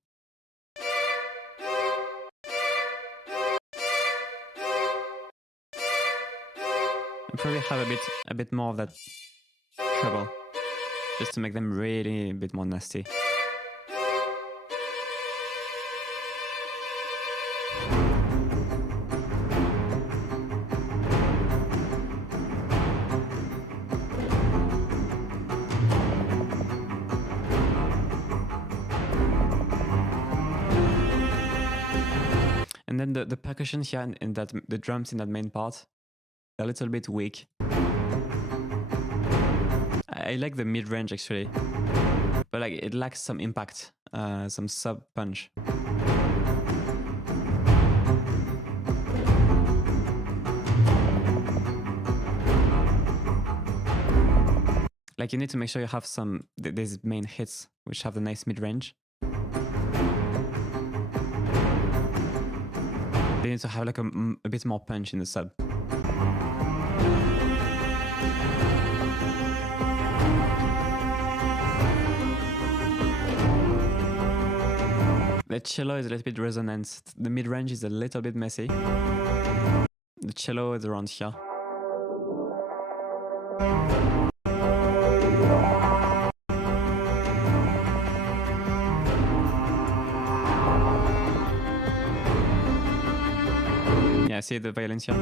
And probably have a bit more of that treble, just to make them really a bit more nasty. And then the percussion here in that the drums in that main part, a little bit weak. I like the mid-range actually, but like it lacks some impact, some sub punch. Like you need to make sure you have some these main hits which have the nice mid-range. They need to have like a bit more punch in the sub. The cello is a little bit resonant. The mid-range is a little bit messy. The cello is around here. Yeah, see the violins here?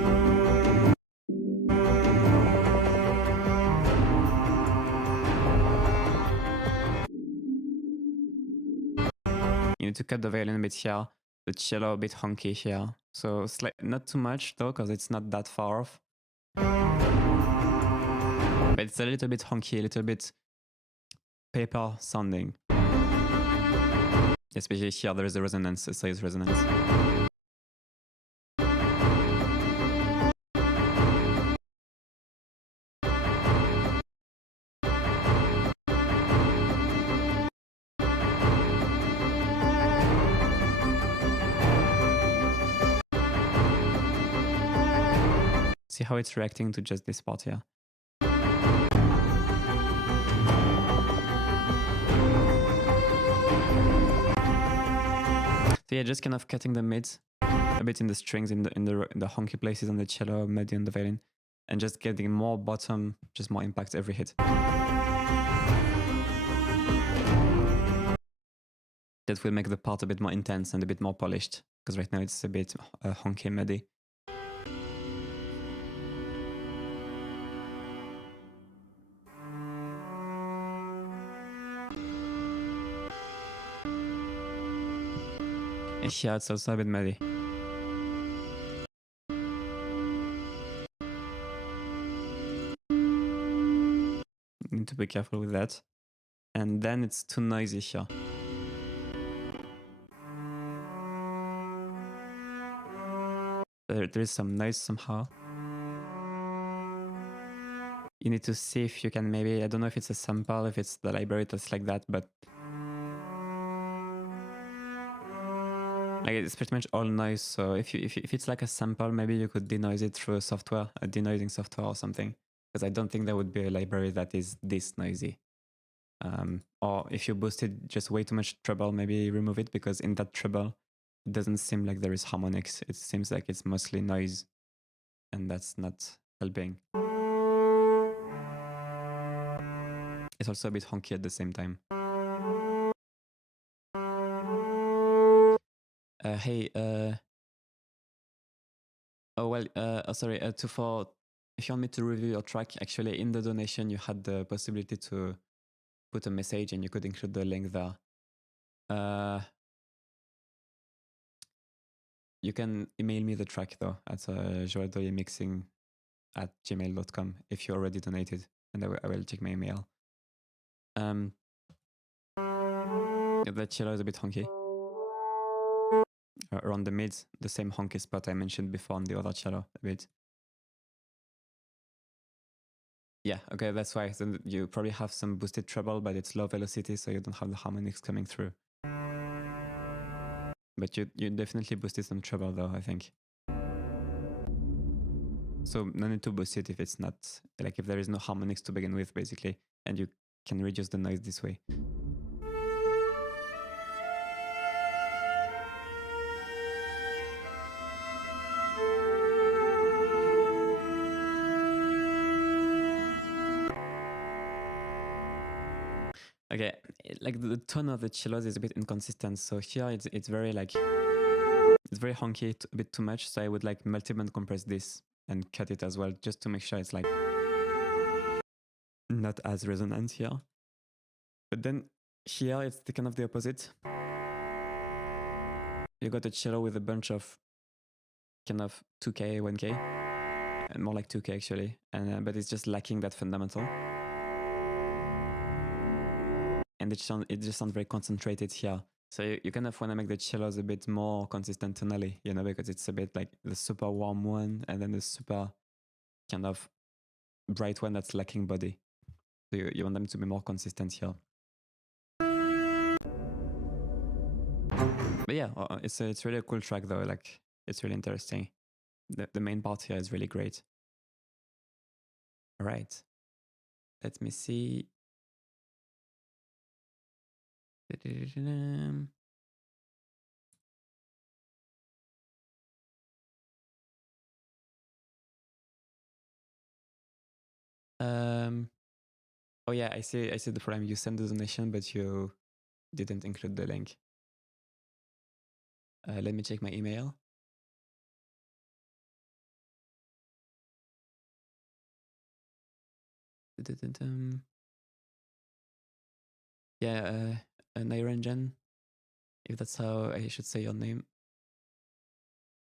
You need to cut the violin a bit here, the cello a bit honky here. So it's like not too much though, because it's not that far off. But it's a little bit honky, a little bit paper sounding. Especially here, there is a resonance, a size resonance. See how it's reacting to just this part here. So yeah, just kind of cutting the mids a bit in the strings, in the honky places on the cello, maybe on the violin, and just getting more bottom, just more impact every hit. That will make the part a bit more intense and a bit more polished, because right now it's a bit honky muddy. Yeah, it's also a bit muddy. Need to be careful with that. And then it's too noisy here. There is some noise somehow. You need to see if you can maybe, I don't know if it's a sample, if it's the library that's like that, but like it's pretty much all noise. So if it's like a sample, maybe you could denoise it through a software, a denoising software or something. Because I don't think there would be a library that is this noisy. Or if you boosted just way too much treble, maybe remove it, because in that treble, it doesn't seem like there is harmonics. It seems like it's mostly noise, and that's not helping. It's also a bit honky at the same time. Hey, oh well, sorry, if you want me to review your track, actually in the donation you had the possibility to put a message and you could include the link there. You can email me the track though at joeldoyemixing@gmail.com if you already donated, and I will check my email. The cello is a bit honky. Around the mids, the same honky spot I mentioned before on the other cello a bit. Yeah, okay, that's why. Then you probably have some boosted treble, but it's low velocity, so you don't have the harmonics coming through. But you definitely boosted some treble though, I think. So no need to boost it if it's not, like if there is no harmonics to begin with, basically, and you can reduce the noise this way. Okay, like the tone of the cellos is a bit inconsistent. So here it's very like, it's very honky, a bit too much. So I would like multiband compress this and cut it as well, just to make sure it's like not as resonant here. But then here it's the kind of the opposite. You got a cello with a bunch of kind of 2K, 1K, and more like 2K actually, and but it's just lacking that fundamental. And it just sounds very concentrated here. So you kind of want to make the cellos a bit more consistent tonally, you know, because it's a bit like the super warm one and then the super kind of bright one that's lacking body. So you want them to be more consistent here. But yeah, it's really a cool track though. Like, it's really interesting. The main part here is really great. All right, let me see. Oh yeah, I see the problem. You sent the donation, but you didn't include the link. Let me check my email. Yeah, Niranjan, if that's how I should say your name.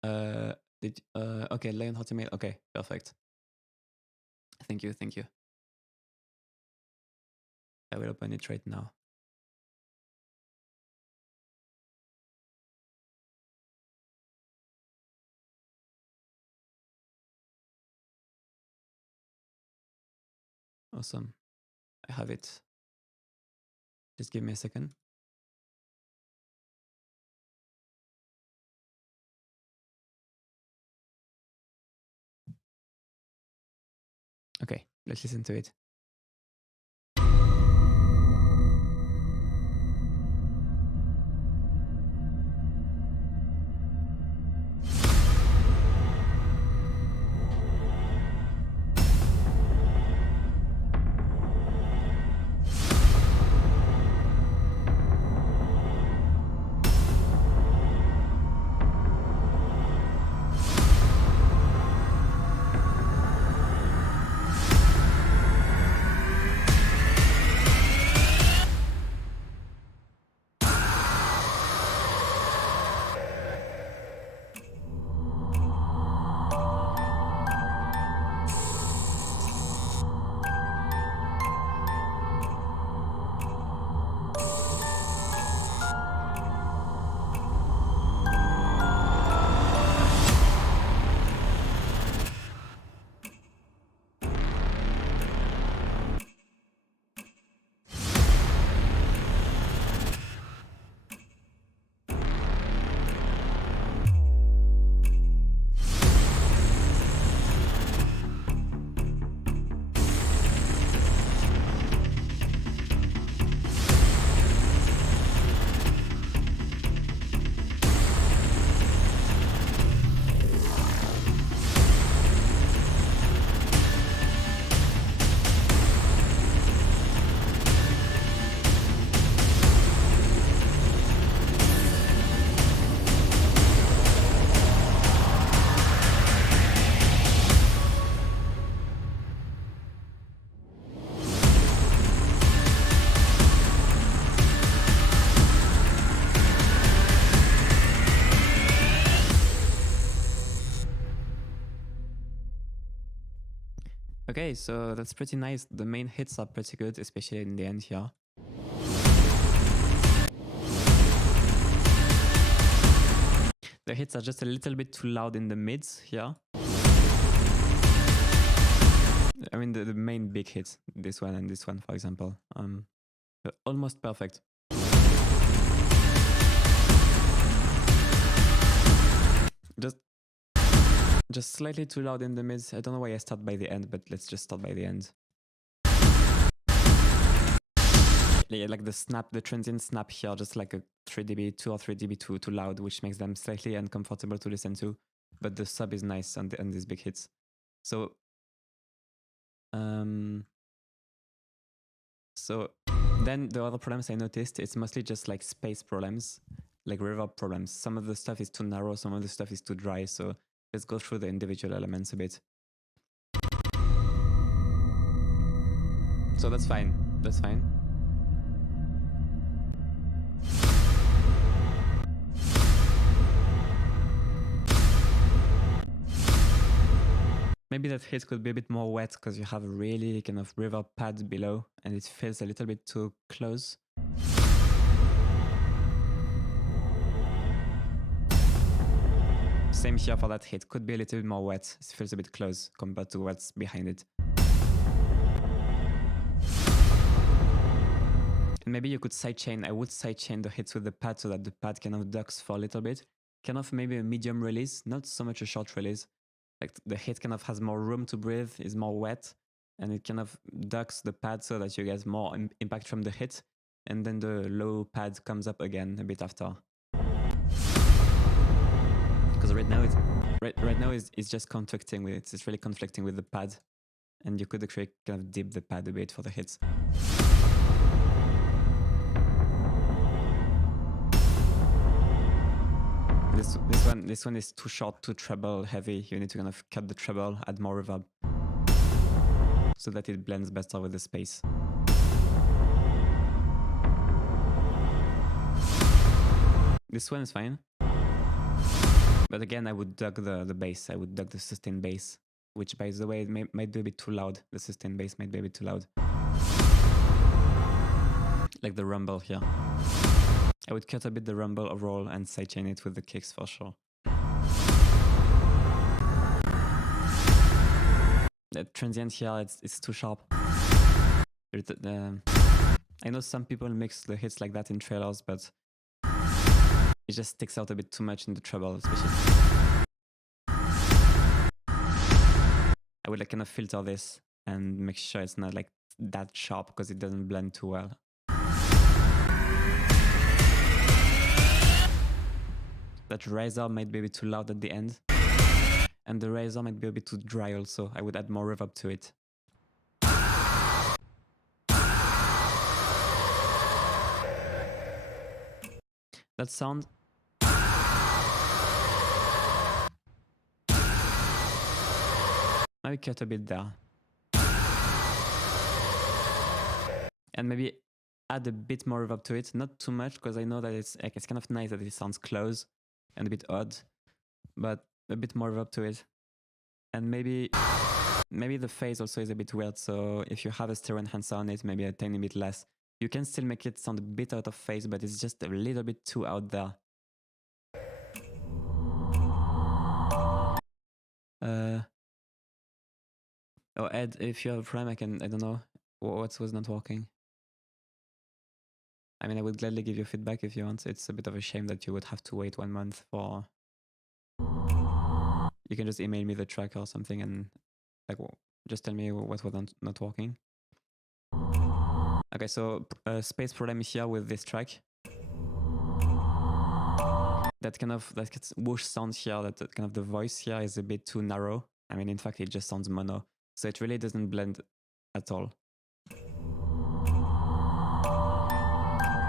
Okay, Lion Hotmail. Okay, perfect. Thank you. I will open it right now. Awesome. I have it. Just give me a second. Okay, let's listen to it. Okay, so that's pretty nice. The main hits are pretty good, especially in the end here. The hits are just a little bit too loud in the mids here. I mean, the main big hits, this one and this one, for example, almost perfect. Just slightly too loud in the mids. I don't know why I start by the end, but let's just start by the end. Yeah, like the transient snap here, just like a 3 dB, 2 or 3 dB too loud, which makes them slightly uncomfortable to listen to. But the sub is nice on these big hits. So, so then the other problems I noticed, it's mostly just like space problems, like reverb problems. Some of the stuff is too narrow, some of the stuff is too dry. So let's go through the individual elements a bit. So that's fine. That's fine. Maybe that hit could be a bit more wet because you have a really kind of reverb pad below and it feels a little bit too close. Same here for that hit. Could be a little bit more wet. It feels a bit close compared to what's behind it. And maybe you could sidechain. I would sidechain the hits with the pad so that the pad kind of ducks for a little bit. Kind of maybe a medium release, not so much a short release. Like the hit kind of has more room to breathe, is more wet, and it kind of ducks the pad so that you get more impact from the hit, and then the low pad comes up again a bit after. Because right now it's just conflicting with it. It's really conflicting with the pad, and you could actually kind of dip the pad a bit for the hits. This one is too short, too treble heavy. You need to kind of cut the treble, add more reverb, so that it blends better with the space. This one is fine. But again, I would duck the bass. I would duck the sustain bass, which by the way, might be a bit too loud. The sustain bass might be a bit too loud. Like the rumble here. I would cut a bit the rumble overall and sidechain it with the kicks for sure. The transient here, it's too sharp. I know some people mix the hits like that in trailers, but it just sticks out a bit too much in the treble, especially. I would like kind of filter this and make sure it's not like that sharp because it doesn't blend too well. That riser might be a bit too loud at the end. And the riser might be a bit too dry also. I would add more reverb to it. That sound. Maybe cut a bit there. And maybe add a bit more reverb to it. Not too much, because I know that it's kind of nice that it sounds close and a bit odd, but a bit more reverb to it. And maybe the phase also is a bit weird, so if you have a stereo enhancer on it, maybe a tiny bit less. You can still make it sound a bit out of phase, but it's just a little bit too out there. Oh, Ed, if you have a problem, I don't know, what was not working. I mean, I would gladly give you feedback if you want. It's a bit of a shame that you would have to wait 1 month for... You can just email me the track or something and like just tell me what was not working. Okay, so space problem here with this track. That whoosh sound here, that kind of the voice here is a bit too narrow. I mean, in fact, it just sounds mono. So it really doesn't blend at all.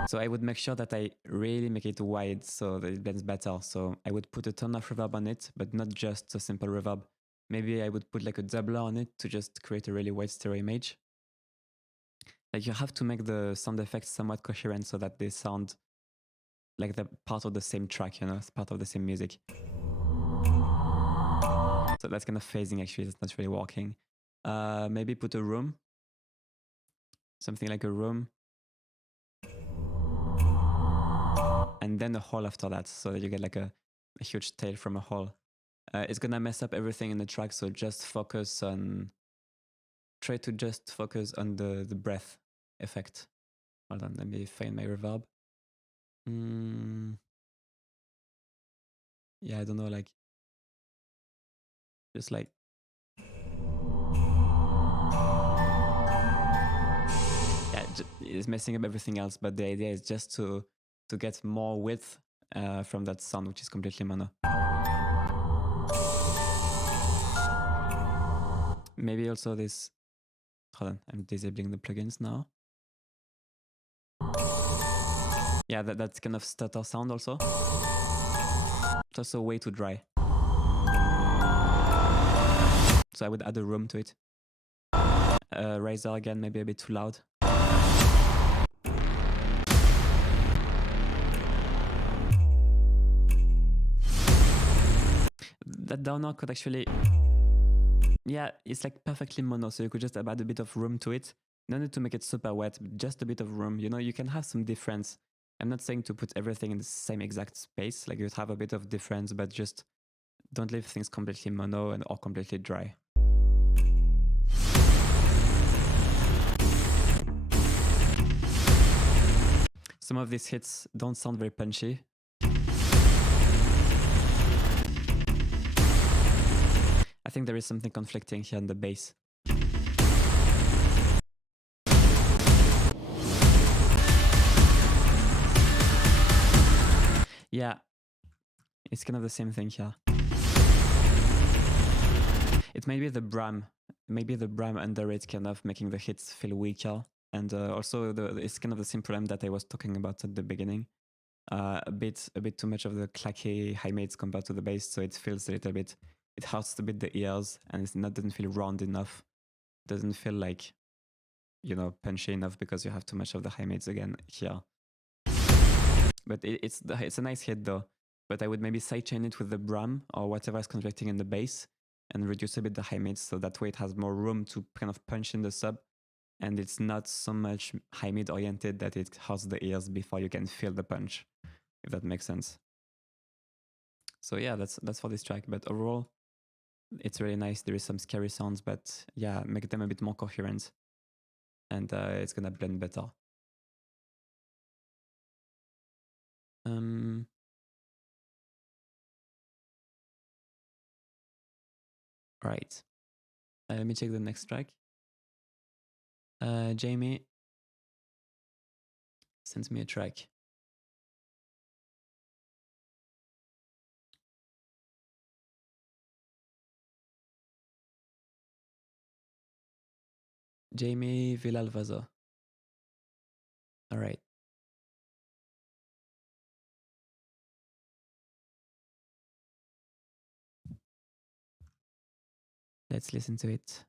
So I would make sure that I really make it wide so that it blends better. So I would put a ton of reverb on it, but not just a simple reverb. Maybe I would put like a doubler on it to just create a really wide stereo image. Like you have to make the sound effects somewhat coherent so that they sound like they're part of the same track, you know, it's part of the same music. So that's kind of phasing actually, it's not really working. Maybe put a room. Something like a room. And then a hole after that, so that you get like a huge tail from a hole. It's gonna mess up everything in the track, so just focus on... Try to just focus on the breath effect. Hold on, let me find my reverb. Yeah, I don't know, like... Just like... Yeah, is messing up everything else, but the idea is just to get more width from that sound, which is completely mono. Maybe also this, hold on, I'm disabling the plugins now. Yeah, that's kind of stutter sound also. It's also way too dry. So I would add a room to it. Razor again, maybe a bit too loud. That downer could actually, yeah, it's like perfectly mono, so you could just add a bit of room to it. No need to make it super wet, but just a bit of room. You know, you can have some difference. I'm not saying to put everything in the same exact space, like you'd have a bit of difference, but just don't leave things completely mono and or completely dry. Some of these hits don't sound very punchy. I think there is something conflicting here in the bass. Yeah, it's kind of the same thing here. It may be the Bram. Maybe the Bram under it kind of making the hits feel weaker. And also it's kind of the same problem that I was talking about at the beginning. A bit too much of the clacky high mids compared to the bass, so it feels a little bit, it hurts a bit the ears, and it doesn't feel round enough. Doesn't feel like, you know, punchy enough because you have too much of the high mids again here. But it's a nice hit though. But I would maybe sidechain it with the Bram or whatever is conflicting in the bass and reduce a bit the high mids, so that way it has more room to kind of punch in the sub, and it's not so much high mid oriented that it hurts the ears before you can feel the punch, if that makes sense. So yeah, that's for this track. But overall, it's really nice. There is some scary sounds, but yeah, make them a bit more coherent, and it's gonna blend better. Right. Let me check the next track. Jaime sent me a track. Jaime Villarosa. All right. Let's listen to it.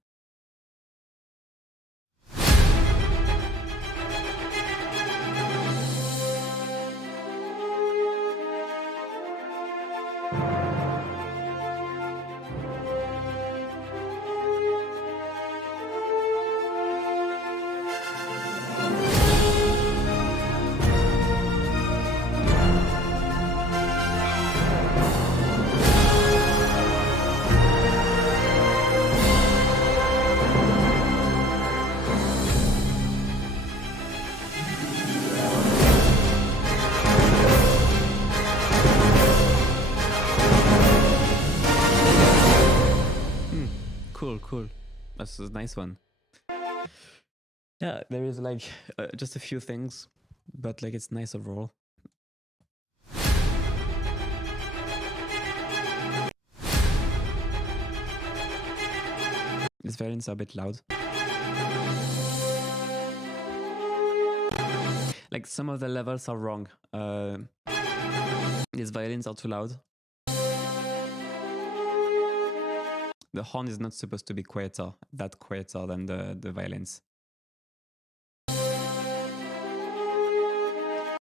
Cool. That's a nice one. Yeah, there is like just a few things, but like it's nice overall. These violins are a bit loud. Like some of the levels are wrong. These violins are too loud. The horn is not supposed to be quieter than the violins.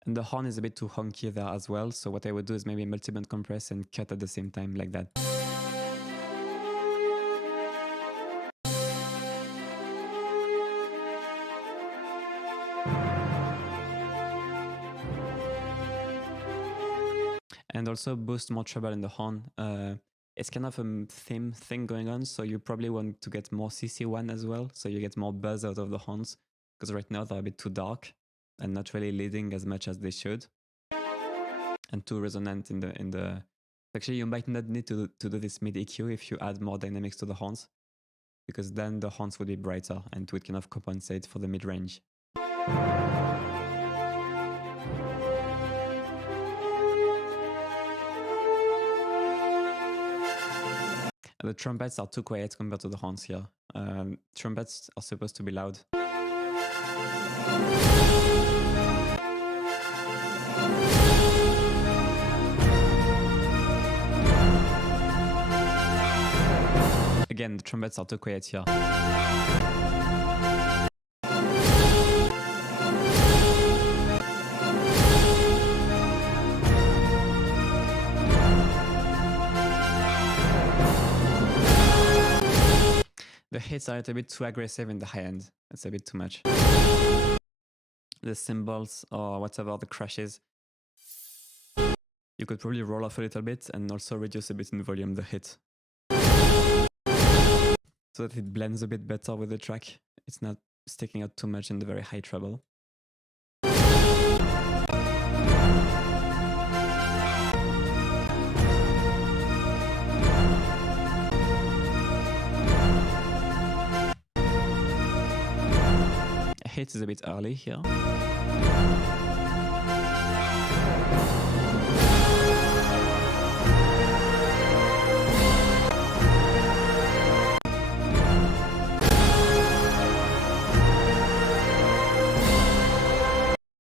And the horn is a bit too honky there as well, so what I would do is maybe multiband compress and cut at the same time, like that. And also boost more treble in the horn. It's kind of a theme thing going on, so you probably want to get more CC1 as well, so you get more buzz out of the horns, because right now they're a bit too dark and not really leading as much as they should, and too resonant in the. Actually, you might not need to do this mid EQ if you add more dynamics to the horns, because then the horns would be brighter and would kind of compensate for the mid range. The trumpets are too quiet compared to the horns here. Trumpets are supposed to be loud. Again, the trumpets are too quiet here. The hits are a little bit too aggressive in the high end. It's a bit too much. The cymbals or whatever, the crashes, you could probably roll off a little bit and also reduce a bit in volume the hit, so that it blends a bit better with the track. It's not sticking out too much in the very high treble. Hit is a bit early here.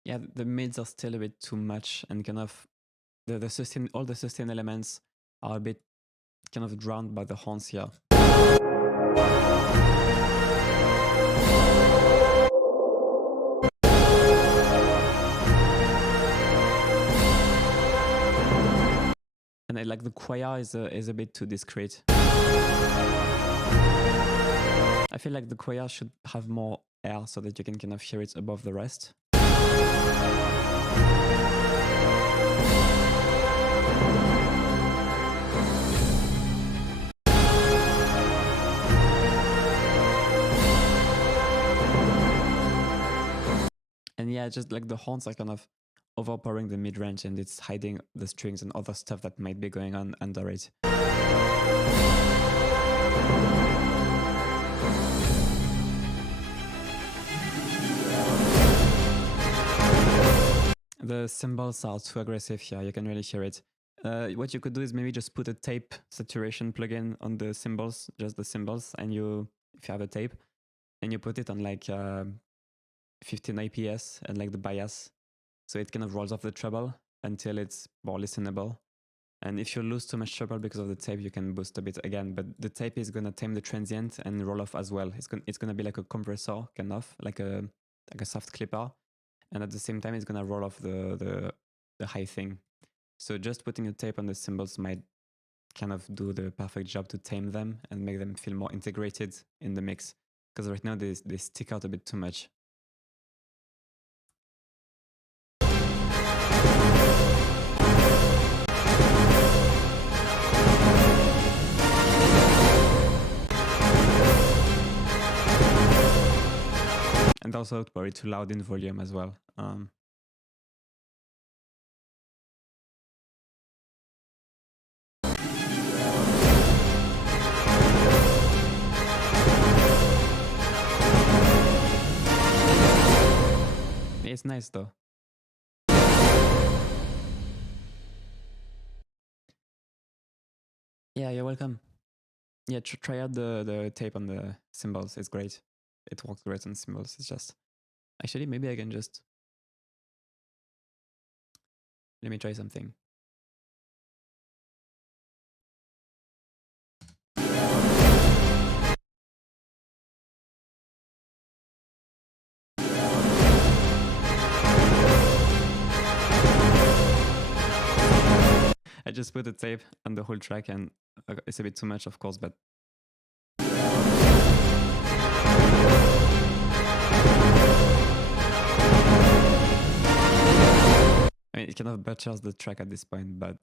Yeah, the mids are still a bit too much, and kind of the sustain, all the sustain elements are a bit kind of drowned by the horns here. And like the choir is a bit too discreet. I feel like the choir should have more air so that you can kind of hear it above the rest. And yeah, just like the horns are kind of overpowering the mid-range, and it's hiding the strings and other stuff that might be going on under it. The cymbals are too aggressive here, you can really hear it. What you could do is maybe just put a tape saturation plugin on the cymbals, just the cymbals, and if you have a tape, and you put it on like 15 IPS and like the bias, so it kind of rolls off the treble until it's more listenable. And if you lose too much treble because of the tape, you can boost a bit again, but the tape is gonna tame the transient and roll off as well. It's gonna be like a compressor, kind of like a soft clipper, and at the same time it's gonna roll off the high thing. So just putting a tape on the cymbals might kind of do the perfect job to tame them and make them feel more integrated in the mix, because right now they stick out a bit too much. And also probably too loud in volume as well. It's nice though. Yeah, you're welcome. Yeah, try out the tape on the cymbals. It's great. It works great on cymbals. It's just... Actually, maybe I can just... Let me try something. I just put a tape on the whole track, and it's a bit too much, of course, but... I mean, it kind of butchers the track at this point, but...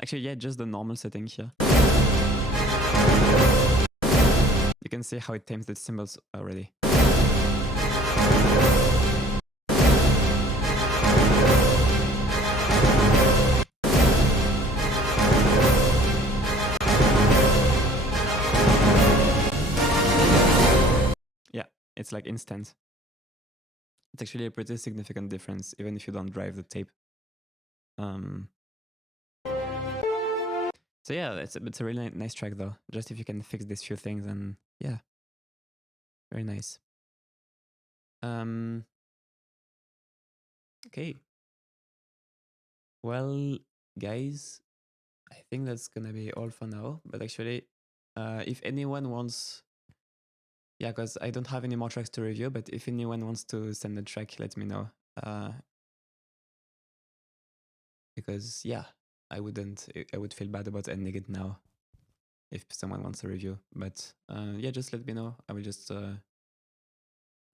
Actually, yeah, just the normal setting here. You can see how it tames the cymbals already. it's like instant. It's actually a pretty significant difference, even if you don't drive the tape. So yeah, it's a really nice track though. Just if you can fix these few things, and yeah, very nice. Okay. Well, guys, I think that's gonna be all for now. But actually, if anyone wants, yeah, because I don't have any more tracks to review. But if anyone wants to send a track, let me know. Because yeah, I would feel bad about ending it now if someone wants a review. But yeah, just let me know. I will just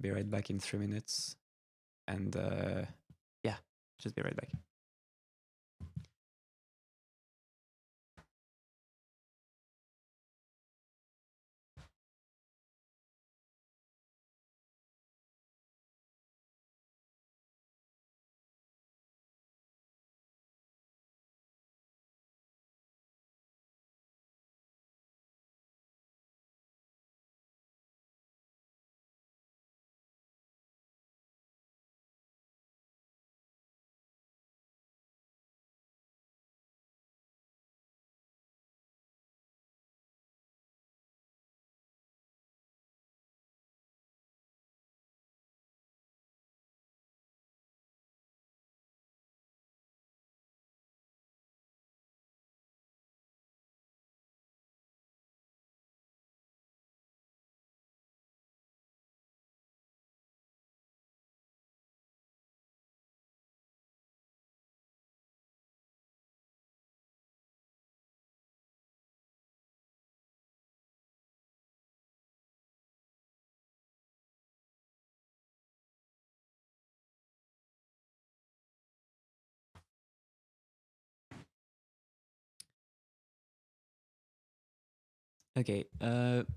be right back in 3 minutes. And yeah, just be right back. Okay,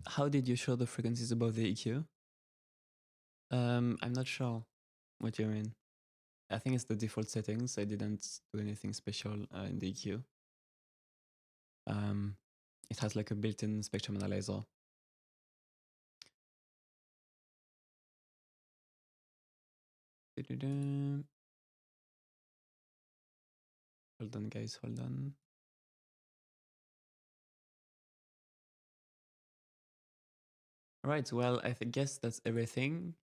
how did you show the frequencies above the EQ? I'm not sure what you mean. I think it's the default settings. I didn't do anything special in the EQ. It has like a built-in spectrum analyzer. Hold on, guys, hold on. All right, well, I guess that's everything.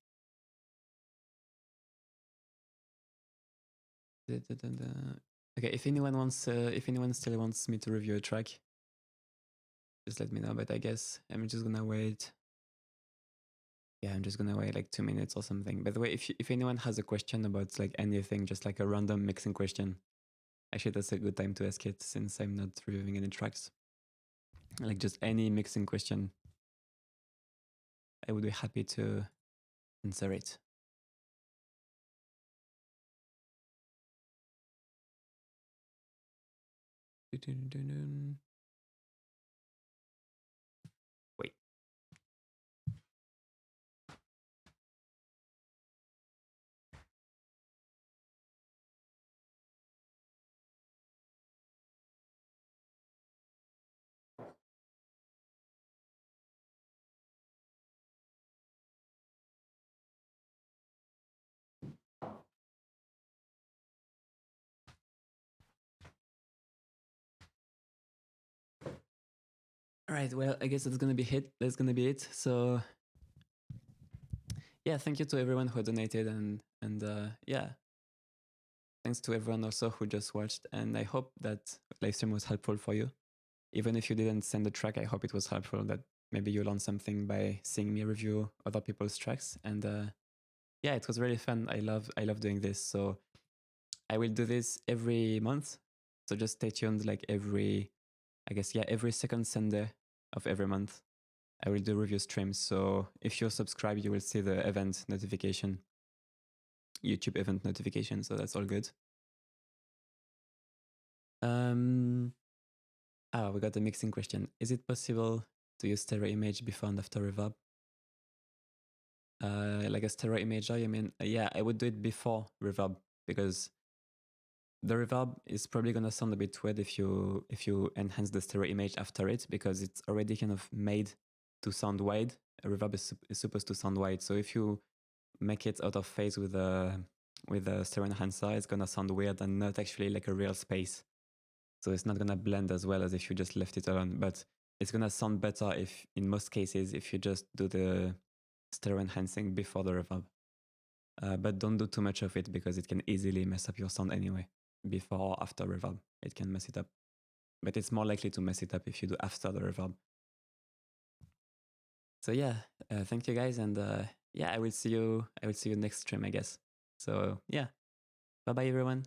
Okay, if anyone still wants me to review a track, just let me know. But I guess I'm just gonna wait. Yeah, I'm just gonna wait like 2 minutes or something. By the way, if anyone has a question about like anything, just like a random mixing question, actually that's a good time to ask it since I'm not reviewing any tracks. Like just any mixing question, I would be happy to answer it. Wait. All right, well, I guess that's gonna be it. That's gonna be it. So yeah, thank you to everyone who donated and yeah, thanks to everyone also who just watched. And I hope that livestream was helpful for you. Even if you didn't send a track, I hope it was helpful. That maybe you learned something by seeing me review other people's tracks. And yeah, it was really fun. I love doing this. So I will do this every month. So just stay tuned. Like every second Sunday of every month, I will do review streams. So if you're subscribed, you will see the event notification, YouTube event notification. So that's all good. We got a mixing question. Is it possible to use stereo image before and after reverb? Like a stereo imager, you mean? Yeah, I would do it before reverb because the reverb is probably gonna sound a bit weird if you enhance the stereo image after it because it's already kind of made to sound wide reverb is supposed to sound white. So if you make it out of phase with a stereo enhancer, it's gonna sound weird and not actually like a real space. So it's not gonna blend as well as if you just left it alone. But it's gonna sound better if, in most cases, if you just do the stereo enhancing before the reverb. But don't do too much of it because it can easily mess up your sound anyway. Before or after reverb, it can mess it up. But it's more likely to mess it up if you do after the reverb. So yeah, thank you guys, and yeah, I will see you next stream, I guess. So yeah, bye bye everyone.